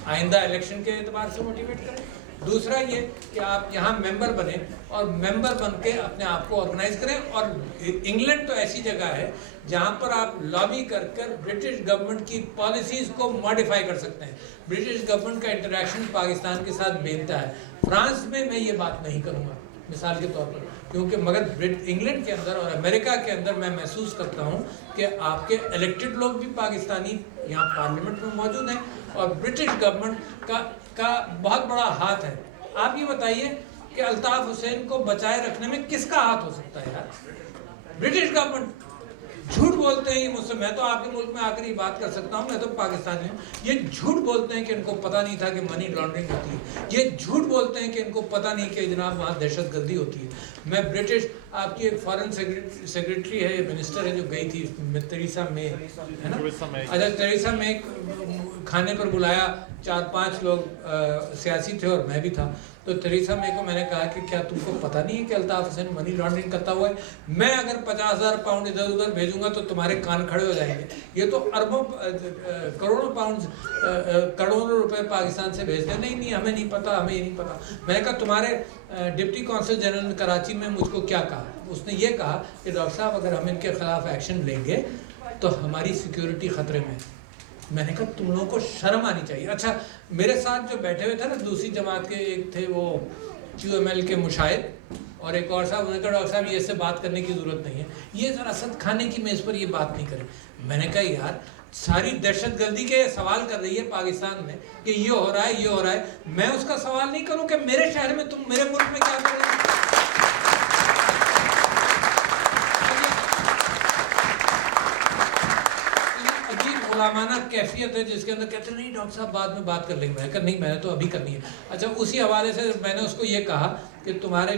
آئندہ الیکشن کے اعتبار سے موٹیویٹ کریں. دوسرا یہ کہ آپ یہاں ممبر بنیں اور ممبر بن کے اپنے آپ کو آرگنائز کریں. اور انگلینڈ تو ایسی جگہ ہے جہاں پر آپ لابی کر برٹش گورنمنٹ کی پالیسیز کو ماڈیفائی کر سکتے ہیں. برٹش گورنمنٹ کا انٹریکشن پاکستان کے ساتھ بہتر ہے. فرانس میں یہ بات نہیں کروں گا مثال کے طور پر, کیونکہ مگر انگلینڈ کے اندر اور امریکہ کے اندر میں محسوس کرتا ہوں کہ آپ کے الیکٹڈ لوگ بھی پاکستانی یہاں پارلیمنٹ میں موجود ہیں, اور برٹش گورنمنٹ کا بہت بڑا ہاتھ ہے. آپ یہ بتائیے کہ الطاف حسین کو بچائے رکھنے میں کس کا ہاتھ ہو سکتا ہے یار؟ برٹش گورنمنٹ جھوٹ بولتے ہیں یہ مجھ سے، میں تو آپ کے ملک میں آ کر یہ بات کر سکتا ہوں، میں تو پاکستانی ہوں، یہ جھوٹ بولتے ہیں کہ ان کو پتہ نہیں تھا کہ منی لانڈرنگ ہوتی ہے، یہ جھوٹ بولتے ہیں کہ ان کو پتہ نہیں کہ جناب وہاں دہشت گردی ہوتی ہے۔ میں برٹش آپ کی ایک فارن سیکریٹری ہے، منسٹر ہے جو گئی تھی تھریسا مے ہے نا، اچھا تھریسا مے کھانے پر بلایا، 4-5 لوگ سیاسی تھے اور میں بھی تھا، تو تھریسا مے کو میں نے کہا کہ کیا تم کو پتہ نہیں ہے کہ الطاف حسین منی لانڈرنگ کرتا ہوا ہے؟ میں اگر 50,000 پاؤنڈ ادھر ادھر بھیجوں گا تو تمہارے کان کھڑے ہو جائیں گے، یہ تو اربوں کروڑوں پاؤنڈ کروڑوں روپے پاکستان سے بھیجتے ہیں، نہیں ہمیں نہیں پتا، ہمیں یہ نہیں پتا۔ میں نے کہا تمہارے ڈپٹی کونسل جنرل کراچی میں مجھ کو کیا کہا؟ اس نے یہ کہا کہ ڈاکٹر صاحب اگر ہم ان کے خلاف ایکشن لیں گے تو ہماری سیکیورٹی خطرے میں۔ میں نے کہا تم لوگوں کو شرم آنی چاہیے۔ اچھا میرے ساتھ جو بیٹھے ہوئے تھے نا دوسری جماعت کے، ایک تھے وہ QML کے مشاہد اور ایک اور صاحب، انہوں نے کہا ڈاکٹر صاحب یہ اس سے بات کرنے کی ضرورت نہیں ہے، یہ ذرا سد کھانے کی میز پر یہ بات نہیں کریں۔ میں نے کہا یار ساری دہشت گردی کے سوال کر رہی ہے پاکستان میں کہ یہ ہو رہا ہے یہ ہو رہا ہے، میں اس کا سوال نہیں کروں کہ میرے شہر میں تم میرے ملک میں کیا کر رہے ہیں؟ غلامانہ کیفیت ہے جس کے اندر کہتے ہیں نہیں ڈاکٹر صاحب بعد میں بات کر لیں گے، میں کہا نہیں میں نے تو ابھی کرنی ہے۔ اچھا اسی حوالے سے میں نے اس کو یہ کہا کہ تمہارے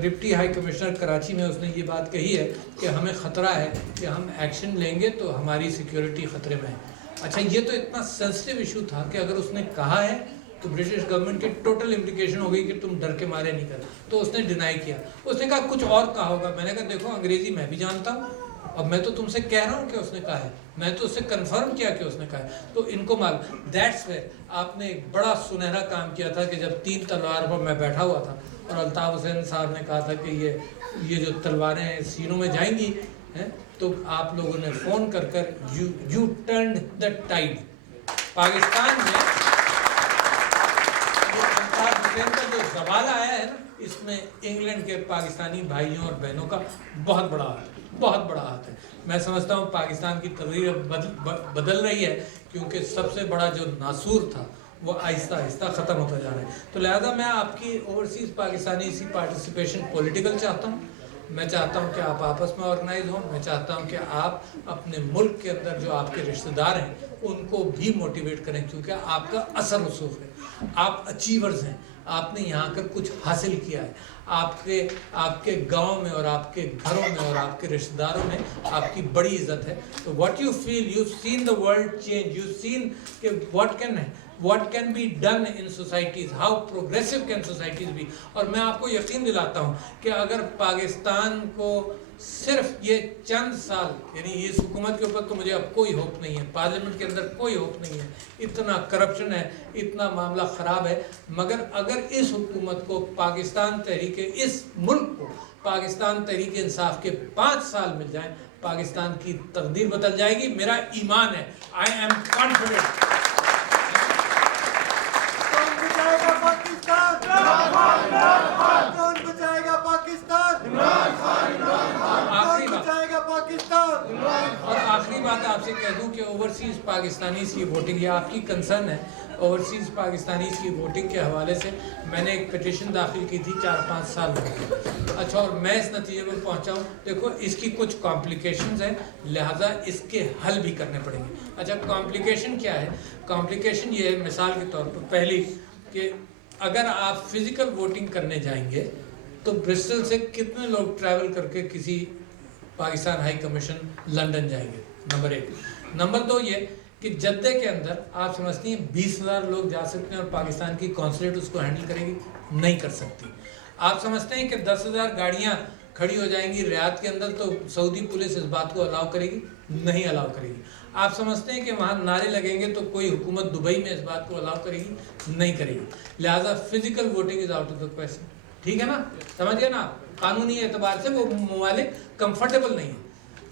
ڈپٹی ہائی کمشنر کراچی میں اس نے یہ بات کہی ہے کہ ہمیں خطرہ ہے کہ ہم ایکشن لیں گے تو ہماری سیکیورٹی خطرے میں ہے۔ اچھا یہ تو اتنا سینسٹیو ایشو تھا کہ اگر اس نے کہا ہے تو برٹش گورنمنٹ کی ٹوٹل امپلیکیشن ہو گئی کہ تم ڈر کے مارے نہیں کر، تو اس نے ڈینائی کیا، اس نے کہا کچھ اور کہا ہوگا۔ میں نے کہا دیکھو انگریزی میں بھی جانتا ہوں، اب میں تو تم سے کہہ رہا ہوں کہ اس نے کہا ہے، میں تو اس سے کنفرم کیا کہ اس نے کہا ہے، تو ان کو معلوم۔ دیٹس ویئر آپ نے ایک بڑا سنہرا کام کیا تھا کہ جب 3 تلوار پر میں بیٹھا ہوا تھا اور الطاف حسین صاحب نے کہا تھا کہ یہ جو تلواریں سینوں میں جائیں گی تو آپ لوگوں نے فون کر کر you turned the tide. Pakistan میں الطاف حسین کا جو زوال آیا ہے نا، اس میں انگلینڈ کے پاکستانی بھائیوں اور بہنوں کا بہت بڑا ہاتھ ہے، بہت بڑا ہاتھ ہے۔ میں سمجھتا ہوں پاکستان کی تقریر بدل رہی ہے کیونکہ سب سے بڑا جو ناسور تھا وہ آہستہ آہستہ ختم ہوتا جا رہا ہے۔ تو لہذا میں آپ کی اوورسیز پاکستانی سی پارٹیسپیشن پولیٹیکل چاہتا ہوں، میں چاہتا ہوں کہ آپ آپس میں آرگنائز ہوں، میں چاہتا ہوں کہ آپ اپنے ملک کے اندر جو آپ کے رشتہ دار ہیں ان کو بھی موٹیویٹ کریں، کیونکہ آپ کا اثر رسوخ ہے، آپ اچیورز ہیں، آپ نے یہاں کر کچھ حاصل کیا ہے، آپ کے گاؤں میں اور آپ کے گھروں میں اور آپ کے رشتہ داروں میں آپ کی بڑی عزت ہے۔ تو what you feel, you've seen the world change, you've seen کہ what can be done in societies, how progressive can societies be۔ اور میں آپ کو یقین دلاتا ہوں کہ اگر پاکستان کو صرف یہ چند سال، یعنی اس حکومت کے اوپر تو مجھے اب کوئی ہوپ نہیں ہے، پارلیمنٹ کے اندر کوئی ہوپ نہیں ہے، اتنا کرپشن ہے، اتنا معاملہ خراب ہے، مگر اگر اس حکومت کو پاکستان تحریک، اس ملک کو پاکستان تحریک انصاف کے 5 سال مل جائیں، پاکستان کی تقدیر بدل جائے گی، میرا ایمان ہے، I am confident۔ اور آخری بات آپ سے کہہ دوں کہ اوورسیز پاکستانیز کی ووٹنگ، یہ آپ کی کنسرن ہے، اوورسیز پاکستانیز کی ووٹنگ کے حوالے سے میں نے ایک پٹیشن داخل کی تھی 4-5 سال ہو۔ اچھا اور میں اس نتیجے پر پہنچا ہوں، دیکھو اس کی کچھ کمپلیکیشنز ہیں، لہٰذا اس کے حل بھی کرنے پڑیں گے۔ اچھا کمپلیکیشن کیا ہے؟ کمپلیکیشن یہ ہے مثال کے طور پر، پہلی کہ اگر آپ فزیکل ووٹنگ کرنے جائیں گے تو برسٹل سے کتنے لوگ ٹریول کر کے کسی پاکستان ہائی کمیشن لنڈن جائیں گے، نمبر 1۔ نمبر 2 یہ کہ جدہ کے اندر آپ سمجھتی ہیں 20,000 لوگ جا سکتے ہیں اور پاکستان کی کونسلیٹ اس کو ہینڈل کرے گی؟ نہیں کر سکتی۔ آپ سمجھتے ہیں کہ 10,000 گاڑیاں کھڑی ہو جائیں گی ریاض کے اندر تو سعودی پولیس اس بات کو الاؤ کرے گی؟ نہیں الاؤ کرے گی۔ آپ سمجھتے ہیں کہ وہاں نعرے لگیں گے تو کوئی حکومت دبئی میں اس بات کو الاؤ کرے گی؟ نہیں کرے گی۔ لہٰذا physical voting is out of the question, ٹھیک ہے نا؟ سمجھ گئے نا؟ قانونی اعتبار سے وہ ممالک کمفرٹیبل نہیں ہیں۔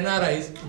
NRIs,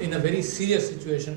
in a very serious situation।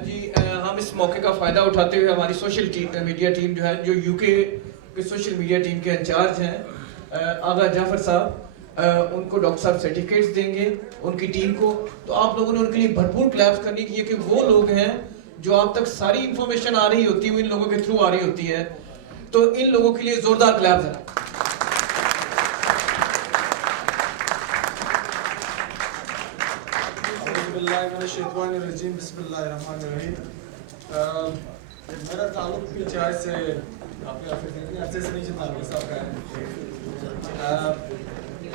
جی ہم اس موقع کا فائدہ اٹھاتے ہوئے ہماری سوشل میڈیا ٹیم جو ہے, جو یو کے کی سوشل میڈیا ٹیم کے انچارج ہیں آغا جعفر صاحب, ان کو ڈاکٹر صاحب سرٹیفکیٹس دیں گے ان کی ٹیم کو. تو آپ لوگوں نے ان کے لیے بھرپور کلیپس کرنی ہے کہ وہ لوگ ہیں جو آپ تک ساری انفارمیشن آ رہی ہوتی ہے, وہ ان لوگوں کے تھرو آ رہی ہوتی ہے. تو ان لوگوں کے لیے زوردار کلیپس ہیں. شیطان الرجیم. بسم اللہ الرحمن الرحیم. میرا تعلق بھی چائے سے کافی عرصے سے نہیں جتنا عالمی صاحب کا ہے.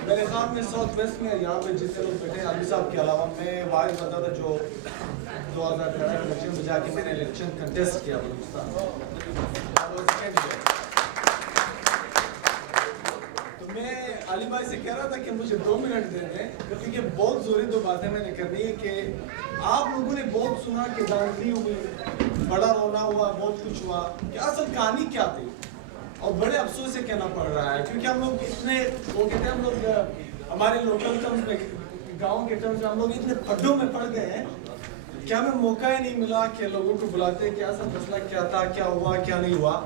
میرے خیال میں ساؤتھ ویسٹ میں یہاں پہ جتنے لوگ بیٹھے ہیں عالمی صاحب کے علاوہ میں واحد بندہ تھا جو 2013 کے الیکشن میں جا کے میں نے الیکشن کنٹیسٹ کیا بلوچستان. میں علی بھائی سے کہہ رہا تھا کہ مجھے 2 منٹ دے دیں کیونکہ بہت ضروری 2 باتیں میں نے کرنی ہے کہ آپ لوگوں نے بہت سنا کہ دانگلی ہوئی, بڑا رونا ہوا, بہت کچھ ہوا, کہ اصل کہانی کیا تھی. اور بڑے افسوس سے کہنا پڑ رہا ہے کیونکہ ہم لوگ اتنے وہ کہتے ہیں ہم لوگ ہمارے لوکل ٹرمز میں گاؤں کے ٹرمز میں ہم لوگ اتنے پھڈوں میں پڑ گئے ہیں کہ ہمیں موقع ہی نہیں ملا کہ لوگوں کو بلاتے کہ اصل مسئلہ کیا تھا, کیا ہوا, کیا نہیں ہوا.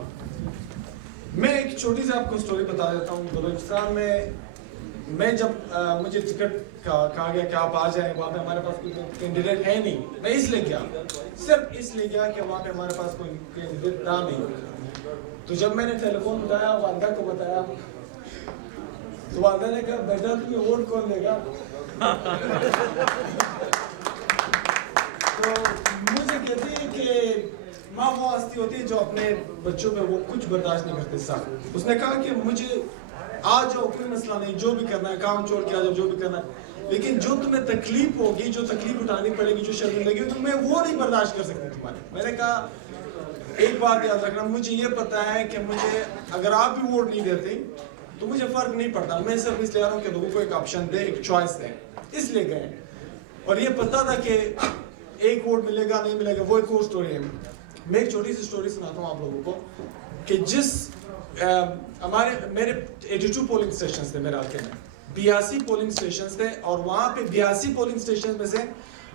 میں ایک چھوٹی سی آپ کو سٹوری بتا دیتا ہوں. بلوچستان میں جب مجھے ٹکٹ کہا گیا کہ آپ آ جائیں, وہاں پہ ہمارے پاس کوئی کینڈیڈیٹ ہے نہیں. میں اس لیے گیا, صرف اس لیے گیا کہ وہاں پہ ہمارے پاس کوئی کینڈیڈیٹ تھا نہیں. تو جب میں نے ٹیلی فون بتایا والدہ کو بتایا تو والدہ نے کہا بیٹا تمہیں ووٹ کون دے گا. تو مجھے کہتی ہے کہ ماں وہ ہستی ہوتی ہے جو اپنے بچوں پہ وہ کچھ برداشت نہیں کرتے ساتھ. اس نے کہا کہ مجھے آ جاؤ, کوئی مسئلہ نہیں, جو بھی کرنا ہے کام چھوڑ کے آ جاؤ, جو بھی کرنا ہے, لیکن جو تمہیں تکلیف ہوگی, جو تکلیف اٹھانی پڑے گی, جو شرمندگی ہوگی, تمہیں وہ نہیں برداشت کر سکتے تمہارے. میں نے کہا ایک بات یاد رکھنا, مجھے یہ پتا ہے کہ مجھے اگر آپ بھی ووٹ نہیں دیتے تو مجھے فرق نہیں پڑتا. میں صرف اس لیے آ رہا ہوں کہ لوگوں کو ایک آپشن دے, ایک چوائس دیں, اس لیے گئے. اور یہ پتا تھا کہ ایک ووٹ ملے گا نہیں ملے گا, وہ ایک اور سٹوری ہے. میں ایک چھوٹی سی سٹوری سناتا ہوں آپ لوگوں کو کہ جس میرے 82 پولنگ اسٹیشنز تھے میرے علاقے میں, 82 پولنگ اسٹیشنز تھے, اور وہاں پہ 82 پولنگ اسٹیشنز میں سے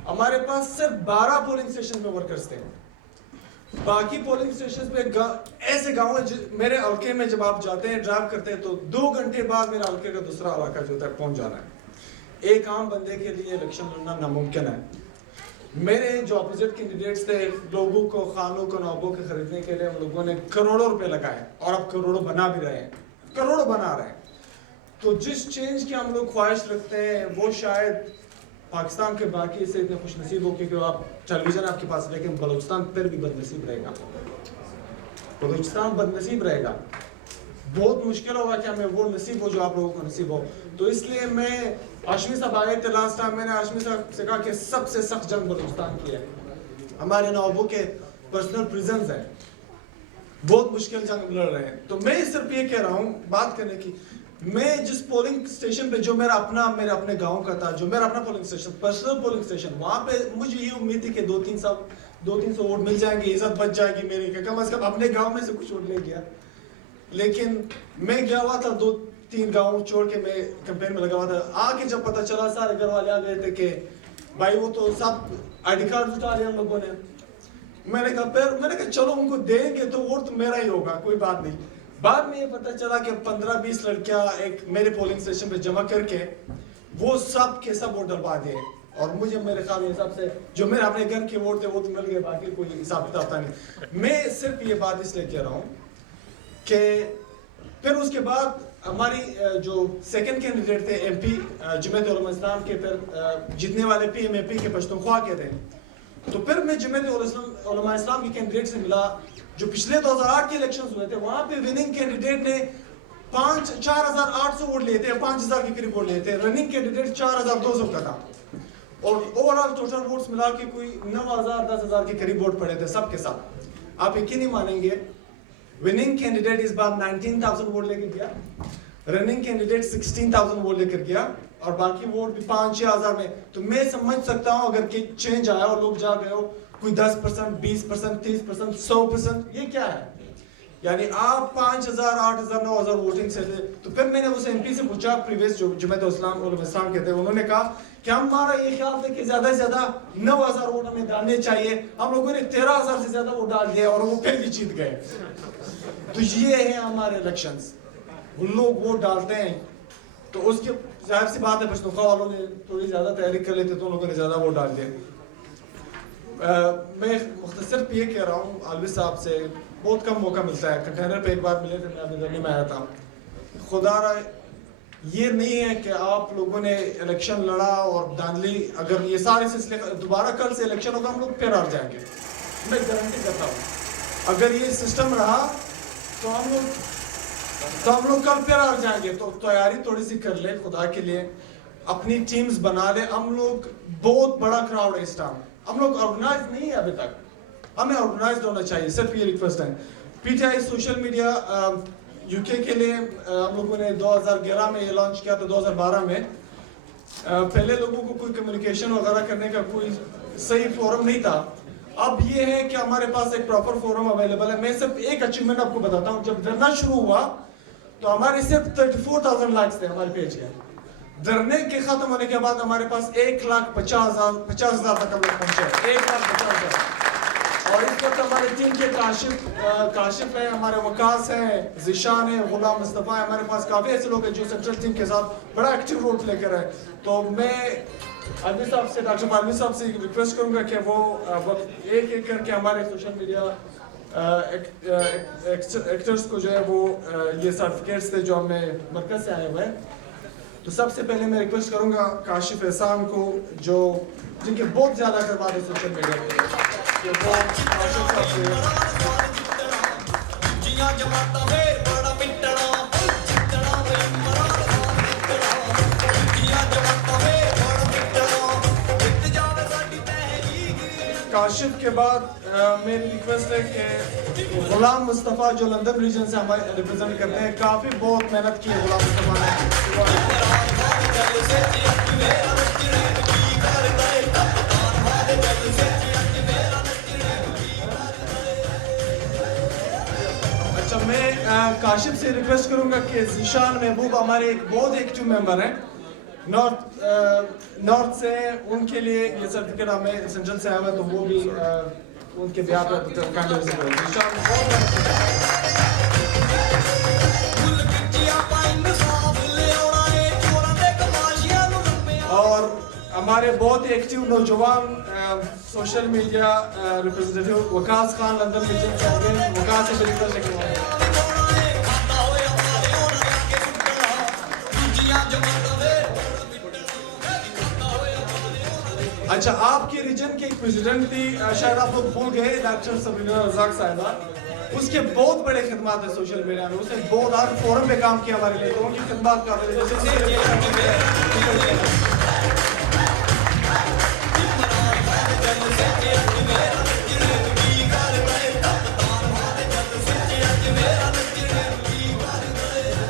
ہمارے پاس صرف 12 پولنگ اسٹیشن میں ورکرز تھے. باقی پولنگ اسٹیشنز پہ ایسے گاؤں ہیں میرے علاقے میں جب آپ جاتے ہیں ڈرائیو کرتے ہیں تو 2 گھنٹے بعد میرے علاقے کا دوسرا علاقہ جو ہوتا ہے پہنچ جانا ہے. ایک عام بندے کے لیے الیکشن لڑنا ناممکن ہے. میرے جو اپوزٹ کینڈیڈیٹس تھے, لوگوں کو خانوں کو نوابوں کے خریدنے کے لیے ان لوگوں نے کروڑوں روپے لگائے, اور اب کروڑوں بنا بھی رہے ہیں, کروڑوں بنا رہے ہیں. تو جس چینج کی ہم لوگ خواہش رکھتے ہیں وہ شاید پاکستان کے باقی سے اتنے خوش نصیب ہو کیونکہ آپ ٹیلی ویژن آپ کے پاس, لیکن بلوچستان پھر بھی بد نصیب رہے گا. بلوچستان بد نصیب رہے گا. بہت مشکل ہوگا کہ ہمیں وہ نصیب ہو جو آپ لوگوں کو نصیب ہو. تو اس لیے میں ہاشمی صاحب آئے تھے لاسٹ ٹائم, میں نے ہاشمی صاحب سے کہا کہ سب سے سخت جنگ بلوچستان کی ہے. ہمارے نوابوں کے پرسنل پریزنز ہیں, بہت مشکل جنگ لڑ رہے ہیں. تو میں صرف یہ کہہ رہا ہوں بات کرنے کی, میں جس پولنگ اسٹیشن پہ جو میرا اپنے گاؤں کا تھا, جو میرا اپنا polling station, personal polling station, وہاں پہ مجھے یہ امید تھی کہ 200-300 ووٹ مل جائیں گے, عزت بچ جائے گی میری, کہ کم از کم اپنے گاؤں میں سے کچھ ووٹ لے گیا. لیکن میں گیا ہوا تھا 2-3 گاؤں چھوڑ کے, میں کیمپین میں لگا ہوا تھا. آ کے جب پتا چلا سارے گھر والے آ گئے تھے کہ بھائی وہ تو سب آئی ڈی کارڈ اٹھا لیا ان لوگوں نے. میں نے کہا چلو ان کو دیں گے تو ووٹ تو میرا ہی ہوگا, کوئی بات نہیں. بعد میں یہ پتا چلا کہ 15-20 لڑکیاں ایک میرے پولنگ اسٹیشن پہ جمع کر کے وہ سب کے سب ووٹ ڈلوا دیے, اور مجھے میرے خیال حساب سے جو میرے اپنے گھر کے ووٹ تھے وہ تو مل گئے, باقی کوئی حساب کتاب تھا نہیں. میں صرف یہ بات اس لیے کہہ رہا ہوں کہ پھر اس کے بعد ہماری جو سیکنڈ کینڈیڈیٹ تھے ایم پی جمعیت علماء اسلام کے, پھر جتنے والے پی ایم اے پی کے پشتونخوا کے تھے. تو پھر میں جمعیت علماء اسلام کے کینڈیڈیٹ سے ملا جو پچھلے 2008 کے الیکشنز ہوئے تھے. وہاں پہ وننگ کینڈیڈیٹ نے 4,800 ووٹ لیے تھے, 5,000 کے قریب ووٹ لیے تھے. رننگ کینڈیڈیٹ 4,200 کا تھا, اور اوور آل ٹوٹل ووٹس ملا کے کوئی 9,000-10,000 کے قریب ووٹ پڑے تھے سب کے ساتھ. آپ یقین نہیں مانیں گے, وننگ کینڈیڈیٹ اس بار 19,000 ووٹ لے کر گیا, رننگ کینڈیڈیٹ 16,000 ووٹ لے کر گیا, اور باقی ووٹ بھی 5-6 ہزار میں. تو میں سمجھ سکتا ہوں اگر کہ چینج آیا اور لوگ جا گئے ہو, کوئی 10%, 20%, 30%, 100%, یہ کیا ہے؟ یعنی آپ 5,000 8,000 9,000 ووٹنگ سے تھے. تو پھر میں نے اس ایم پی سے پوچھا پریویس جو جماعت اسلام کے تھے, انہوں نے کہا کہ ہمارا یہ خیال تھا کہ زیادہ سے زیادہ 9,000 ووٹ ہمیں ڈالنے چاہیے. ہم لوگوں نے 13,000 سے زیادہ ووٹ ڈال دیا اور وہ پھر بھی جیت گئے. تو یہ ہیں ہمارے الیکشنز, وہ لوگ ووٹ ڈالتے ہیں. تو اس کے ظاہر سی بات ہے پشتونخوا والوں نے تھوڑی زیادہ تحریک کر لیتے تو ان لوگوں نے زیادہ ووٹ ڈال دیے. میں مختصر یہ کہہ رہا ہوں علوی صاحب سے, بہت کم موقع ملتا ہے. کنٹینر پہ ایک بار ملے تھے, میں اپنے دلی میں آیا تھا. خدا رہا یہ نہیں ہے کہ آپ لوگوں نے الیکشن لڑا اور دھاندلی, اگر یہ سارے سلسلے دوبارہ کل سے الیکشن ہوگا ہم لوگ پھر ہار جائیں گے, میں گارنٹی کرتا ہوں. اگر یہ سسٹم رہا تو ہم لوگ کل پھر ہار جائیں گے. تو تیاری تھوڑی سی کر لیں خدا کے لیے, اپنی ٹیمز بنا لیں. ہم لوگ بہت بڑا کراؤڈ ہے اس ٹائم, ہم لوگ آرگنائز نہیں ہے ابھی تک, ہمیں آرگنائزڈ ہونا چاہیے. صرف یہ ریکویسٹ ہے. P T I social media you کے لیے ہم لوگوں نے 2011 میں یہ لانچ کیا تھا, 2012 میں. پہلے لوگوں کو کوئی کمیونیکیشن وغیرہ کرنے کا کوئی صحیح فورم نہیں تھا. اب یہ ہے کہ ہمارے پاس ایک پراپر فورم اویلیبل ہے. میں صرف ایک اچیومنٹ آپ کو بتاتا ہوں. جب دھرنا شروع ہوا تو ہمارے صرف 34,000 لائکس تھے ہمارے پیج کے. دھرنے کے ختم ہونے کے بعد ہمارے پاس 1,50,000 تک ہم لوگ پہنچے. 1,50,000. اور اس وقت ہمارے ٹیم کے کاشف ہیں, ہمارے وکاس ہیں, ذیشان ہیں, غلام مصطفیٰ ہیں. ہمارے پاس کافی ایسے لوگ ہیں جو سینٹرل ٹیم کے ساتھ بڑا ایکٹیو رول پلے کر رہے ہیں. تو میں علوی صاحب سے, ڈاکٹر فالوی صاحب سے ریکویسٹ کروں گا کہ وہ ایک ایک کر کے ہمارے سوشل میڈیا ایکٹرز کو جو ہے وہ یہ سرٹیفکیٹس تھے جو ہمیں مرکز سے آئے ہوئے ہیں. تو سب سے پہلے میں ریکویسٹ کروں گا کاشف احسان کو, جو جن کے بہت زیادہ خدمات ہے سوشل میڈیا پہ, کہ وہ کاشف صاحب سے کاشف کے بعد میری ریکویسٹ ہے کہ غلام مصطفیٰ جو لندن ریجن سے ہمارے ریپرزینٹ کرتے ہیں, کافی بہت محنت کی ہے غلام مصطفیٰ نے. اچھا, میں کاشف سے ریکویسٹ کروں گا کہ ذیشان محبوب ہمارے ایک بہت ایکٹیو ممبر ہیں, نارتھ سے, ان کے لیے یہ سرٹیفکیٹ ہمیں سینٹرل سے آیا ہے, تو وہ بھی ان کے بیاہ پہ اور ہمارے بہت ایکٹیو نوجوان سوشل میڈیا ریپرزینٹیو وکاس خان لندن ریجن سے آگے. وکاس سے ریکویسٹ ہے. اچھا, آپ کے ریجن کے ایک پریزیڈنٹ تھی, شاید آپ لوگ بھول گئے, ڈاکٹر سبرینا رزاق صاحبہ. اس کے بہت بڑے خدمات ہیں سوشل میڈیا میں. اس نے بہت ہر فورم پہ کام کیا ہمارے لیے, تو ان کی خدمات کر رہے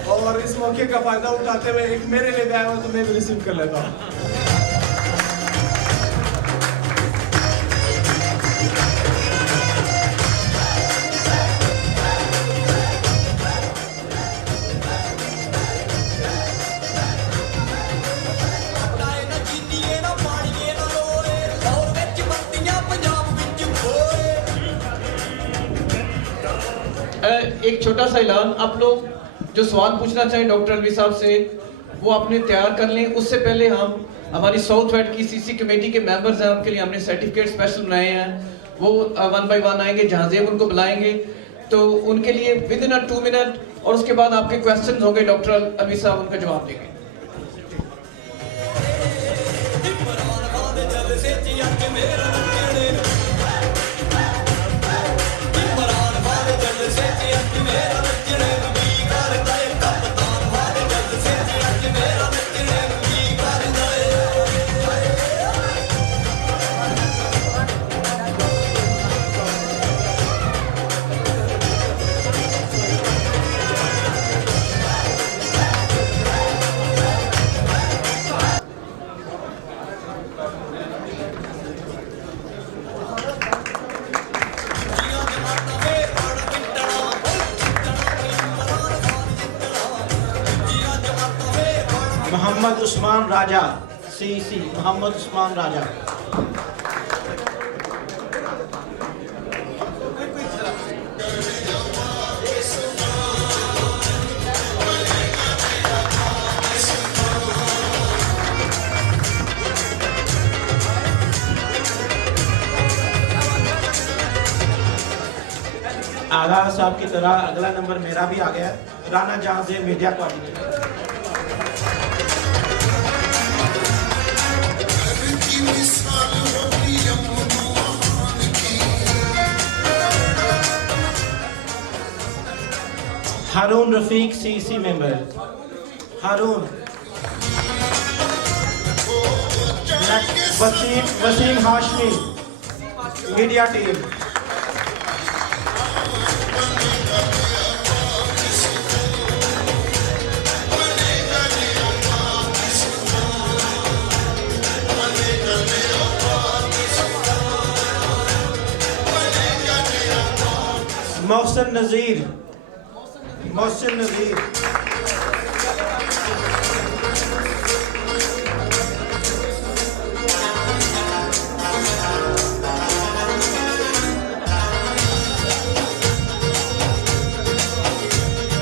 اور اس موقع کا فائدہ اٹھاتے ہوئے ایک میرے لیے بھی آیا ہوا, تو میں بھی ریسیو کر لیتا ہوں. ایک چھوٹا سا اعلان, آپ لوگ جو سوال پوچھنا چاہیں ڈاکٹر علوی صاحب سے وہ اپنے تیار کر لیں. اس سے پہلے ہماری ساؤتھ ویسٹ کی سی سی کمیٹی کے ممبرز ہیں, ان کے لیے ہم نے سرٹیفکیٹ اسپیشل بنائے ہیں. وہ 1 بائی 1 آئیں گے, جہاں زیب ان کو بلائیں گے, تو ان کے لیے ودن 2 منٹ, اور اس کے بعد آپ کے کویسچنز ہوں گے, ڈاکٹر علوی صاحب ان کا جواب دیں گے. محمد عثمان راجہ CC محمد عثمان راجہ. آغا صاحب کی طرح اگلا نمبر میرا بھی آ گیا ہے. رانا جہاں سے media coordinator. Haroon Rafiq CC member. Haroon. Waseem Hashmi media team. Mohsin Nazir.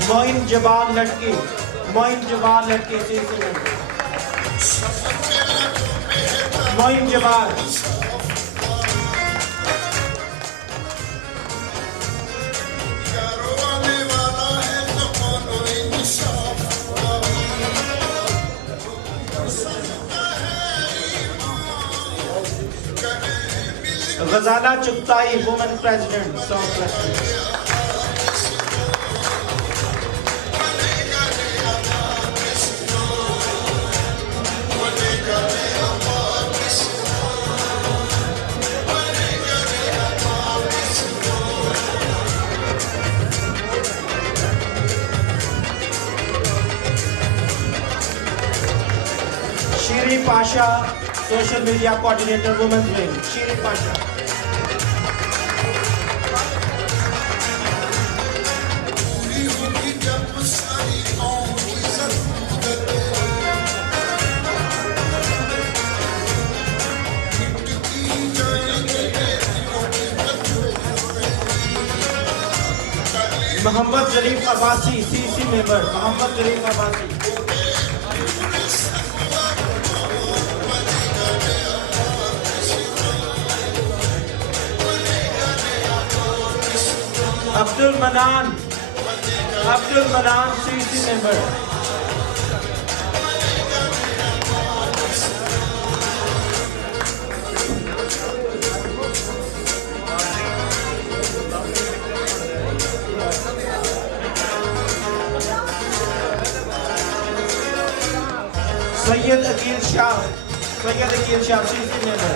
Moin Jabbar لڑکی. CC Moin Jabbar. Ghazala Chughtai woman president south west. Sherry Pasha social media coordinator women's wing. Sherry Pasha. Muhammad Zarif Abbasi CC member. Muhammad Zarif Abbasi. Abdul Mannan CC member. Syed Aqeel Shah CC member.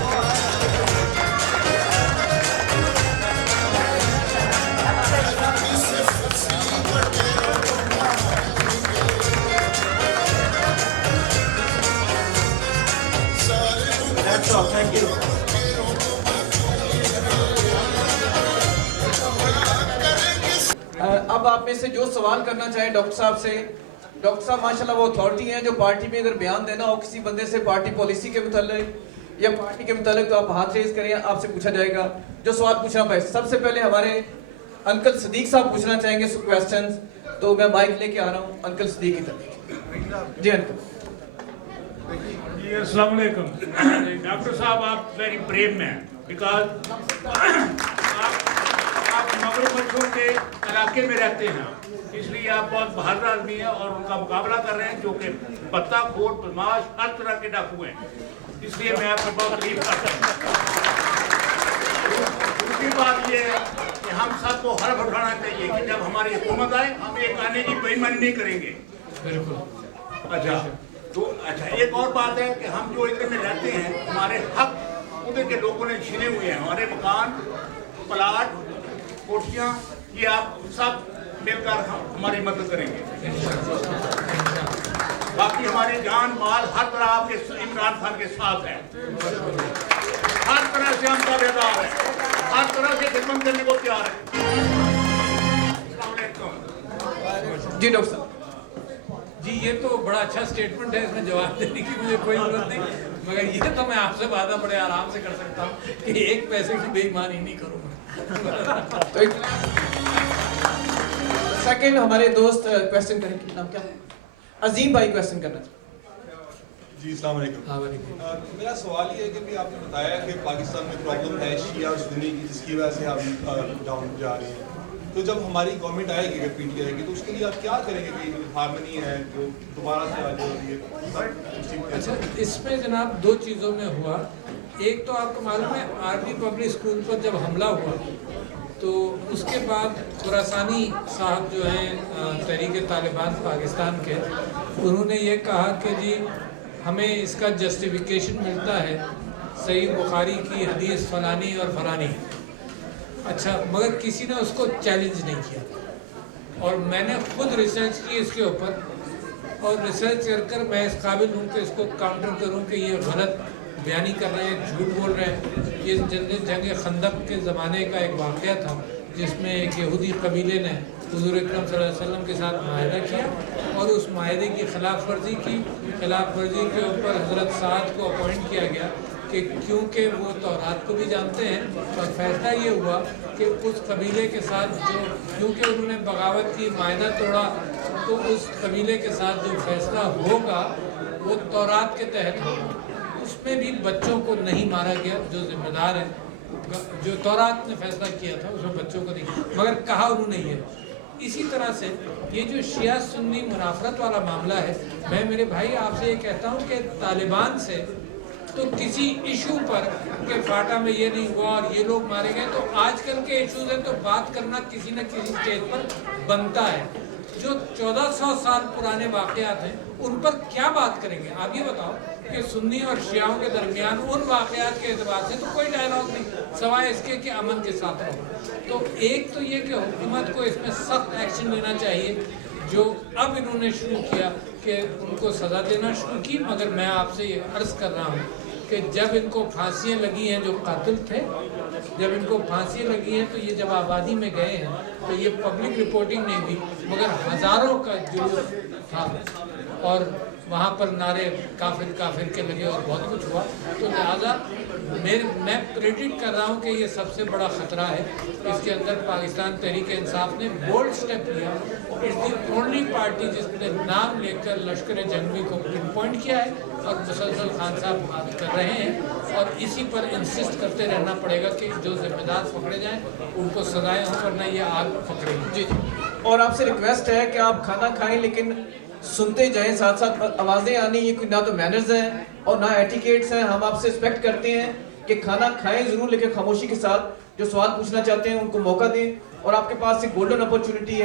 Thank you. اب آپ میں سے جو سوال کرنا چاہیں ڈاکٹر صاحب سے. ڈاکٹر صاحب ماشاءاللہ وہ اتھارٹی ہیں جو پارٹی میں اگر بیان دینا ہو کسی بندے سے پارٹی پالیسی کے متعلق یا پارٹی کے متعلق تو آپ ہاتھ ریز کریں, آپ سے پوچھا جائے گا جو سوال پوچھنا پائے. سب سے پہلے ہمارے انکل صدیق صاحب پوچھنا چاہیں گے کویسچنز, تو میں مائک لے کے آ رہا ہوں انکل صدیق کی طرف. جی انکل. جی السلام علیکم. ڈاکٹر صاحب آپ ویری بریو مین بیکاز آپ مغرب ملکوں کے علاقے میں رہتے ہیں, اس لیے آپ بہت بہادر آدمی ہیں اور ان کا مقابلہ کر رہے ہیں جو کہ پتہ کھور بدماش ہر طرح کے ڈاکو ہیں, اس لیے میں آپ کو بہت تعریف کرتا ہوں. دوسری بات یہ ہے کہ ہم سب کو حرف اٹھانا چاہیے کہ جب ہماری حکومت آئے ہم ایک آنے کی بے ایمانی نہیں کریں گے. اچھا ایک اور بات ہے کہ ہم جو ادھر میں رہتے ہیں ہمارے حق ادھر کے لوگوں نے چھینے ہوئے ہیں. ہمارے مکان, پلاٹ, کوٹھیاں, یہ آپ سب مل کر ہماری مدد کریں گے. باقی ہماری جان مال ہر طرح آپ کے عمران خان کے ساتھ ہے, ہر طرح سے ہم تابعدار ہیں, ہر طرح سے خدمت کرنے کو تیار ہیں. السلام علیکم. جی ڈاکٹر صاحب. جی یہ تو بڑا اچھا اسٹیٹمنٹ ہے, اس میں جواب دینے کی مجھے کوئی ضرورت نہیں, مگر یہ تو میں آپ سے وعدہ بڑے آرام سے کر سکتا ہوں کہ ایک پیسے کی بے ایمانی نہیں کروں گا. تو سیکنڈ ہمارے دوست کویسچن کریں گے, نام کیا ہے؟ عظیم بھائی کویسچن کرنا چاہتے. جی السلام علیکم. ہاں وعلیکم. میرا سوال یہ ہے کہ آپ نے بتایا کہ پاکستان میں پرابلم ہے شیعہ اور سنی کی, جس کی وجہ سے ہم ڈاؤن جا رہے ہیں. تو جب ہماری گورنمنٹ آئے گی, اگر پی ٹی آئے گی, تو اس کے لیے آپ کیا کریں گے کہ ہارمنی ہے جو دوبارہ سے آ جائے؟ اچھا, اس میں جناب دو چیزوں میں ہوا. ایک تو آپ کو معلوم ہے آرمی پبلک اسکول پر جب حملہ ہوا تو اس کے بعد خراسانی صاحب جو ہیں تحریک طالبان پاکستان کے, انہوں نے یہ کہا کہ جی ہمیں اس کا جسٹیفیکیشن ملتا ہے صحیح بخاری کی حدیث فلانی اور فلانی. اچھا, مگر کسی نے اس کو چیلنج نہیں کیا, اور میں نے خود ریسرچ کی اس کے اوپر, اور ریسرچ کر میں اس قابل ہوں کہ اس کو کاؤنٹر کروں کہ یہ غلط بیانی کر رہے ہیں, جھوٹ بول رہے ہیں. یہ جنگ خندق کے زمانے کا ایک واقعہ تھا جس میں ایک یہودی قبیلے نے حضور اکرم صلی اللہ علیہ وسلم کے ساتھ معاہدہ کیا اور اس معاہدے کی خلاف ورزی کی. خلاف ورزی کے اوپر حضرت سعد کو اپوائنٹ کیا گیا کہ کیونکہ وہ تورات کو بھی جانتے ہیں, اور فیصلہ یہ ہوا کہ اس قبیلے کے ساتھ جو, کیونکہ انہوں نے بغاوت کی, معاہدہ توڑا, تو اس قبیلے کے ساتھ جو فیصلہ ہوگا وہ تورات کے تحت ہوگا. اس میں بھی بچوں کو نہیں مارا گیا, جو ذمہ دار ہیں, جو تورات نے فیصلہ کیا تھا اس میں بچوں کو نہیں, مگر کہا انہوں نے یہ. اسی طرح سے یہ جو شیعہ سنی منافرت والا معاملہ ہے, میں میرے بھائی آپ سے یہ کہتا ہوں کہ طالبان سے تو کسی ایشو پر کہ فاٹا میں یہ نہیں ہوا اور یہ لوگ مارے گئے, تو آج کل کے ایشوز ہیں تو بات کرنا کسی نہ کسی اسٹیج پر بنتا ہے. جو 1400 سال پرانے واقعات ہیں ان پر کیا بات کریں گے؟ آپ یہ بتاؤ کہ سنی اور شیعوں کے درمیان ان واقعات کے اعتبار سے تو کوئی ڈائلاگ نہیں سوائے اس کے کہ امن کے ساتھ رہو. تو ایک تو یہ کہ حکومت کو اس میں سخت ایکشن لینا چاہیے, جو اب انہوں نے شروع کیا کہ ان کو سزا دینا شروع کی. مگر میں آپ سے یہ عرض کر رہا ہوں کہ جب ان کو پھانسیاں لگی ہیں جو قاتل تھے, جب ان کو پھانسیاں لگی ہیں تو یہ جب آبادی میں گئے ہیں تو یہ پبلک رپورٹنگ نہیں ہوئی, مگر ہزاروں کا جلوس تھا اور وہاں پر نعرے کافر کافر کے لگے اور بہت کچھ ہوا. تو لہٰذا میں پریڈکٹ کر رہا ہوں کہ یہ سب سے بڑا خطرہ ہے. اس کے اندر پاکستان تحریک انصاف نے بولڈ سٹیپ لیا. اٹس دی اونلی پارٹی جس نے نام لے کر لشکر جنگی کو پن پوائنٹ کیا ہے اور مسلسل خان صاحب بات کر رہے ہیں, اور اسی پر انسسٹ کرتے رہنا پڑے گا کہ جو ذمہ دار پکڑے جائیں ان کو سزائیں ہوں, ورنہ یہ آگ پکڑے گی. جی اور آپ سے ریکویسٹ ہے کہ آپ کھانا کھائیں لیکن سنتے جائیں, ساتھ ساتھ آوازیں آنی, یہ کوئی نہ تو مینرز ہیں اور نہ ایٹیکیٹس ہیں. ہم آپ سے ایکسپیکٹ کرتے ہیں کہ کھانا کھائیں ضرور لیکن خاموشی کے ساتھ. جو سوال پوچھنا چاہتے ہیں ان کو موقع دیں, اور آپ کے پاس ایک گولڈن اپرچونٹی ہے.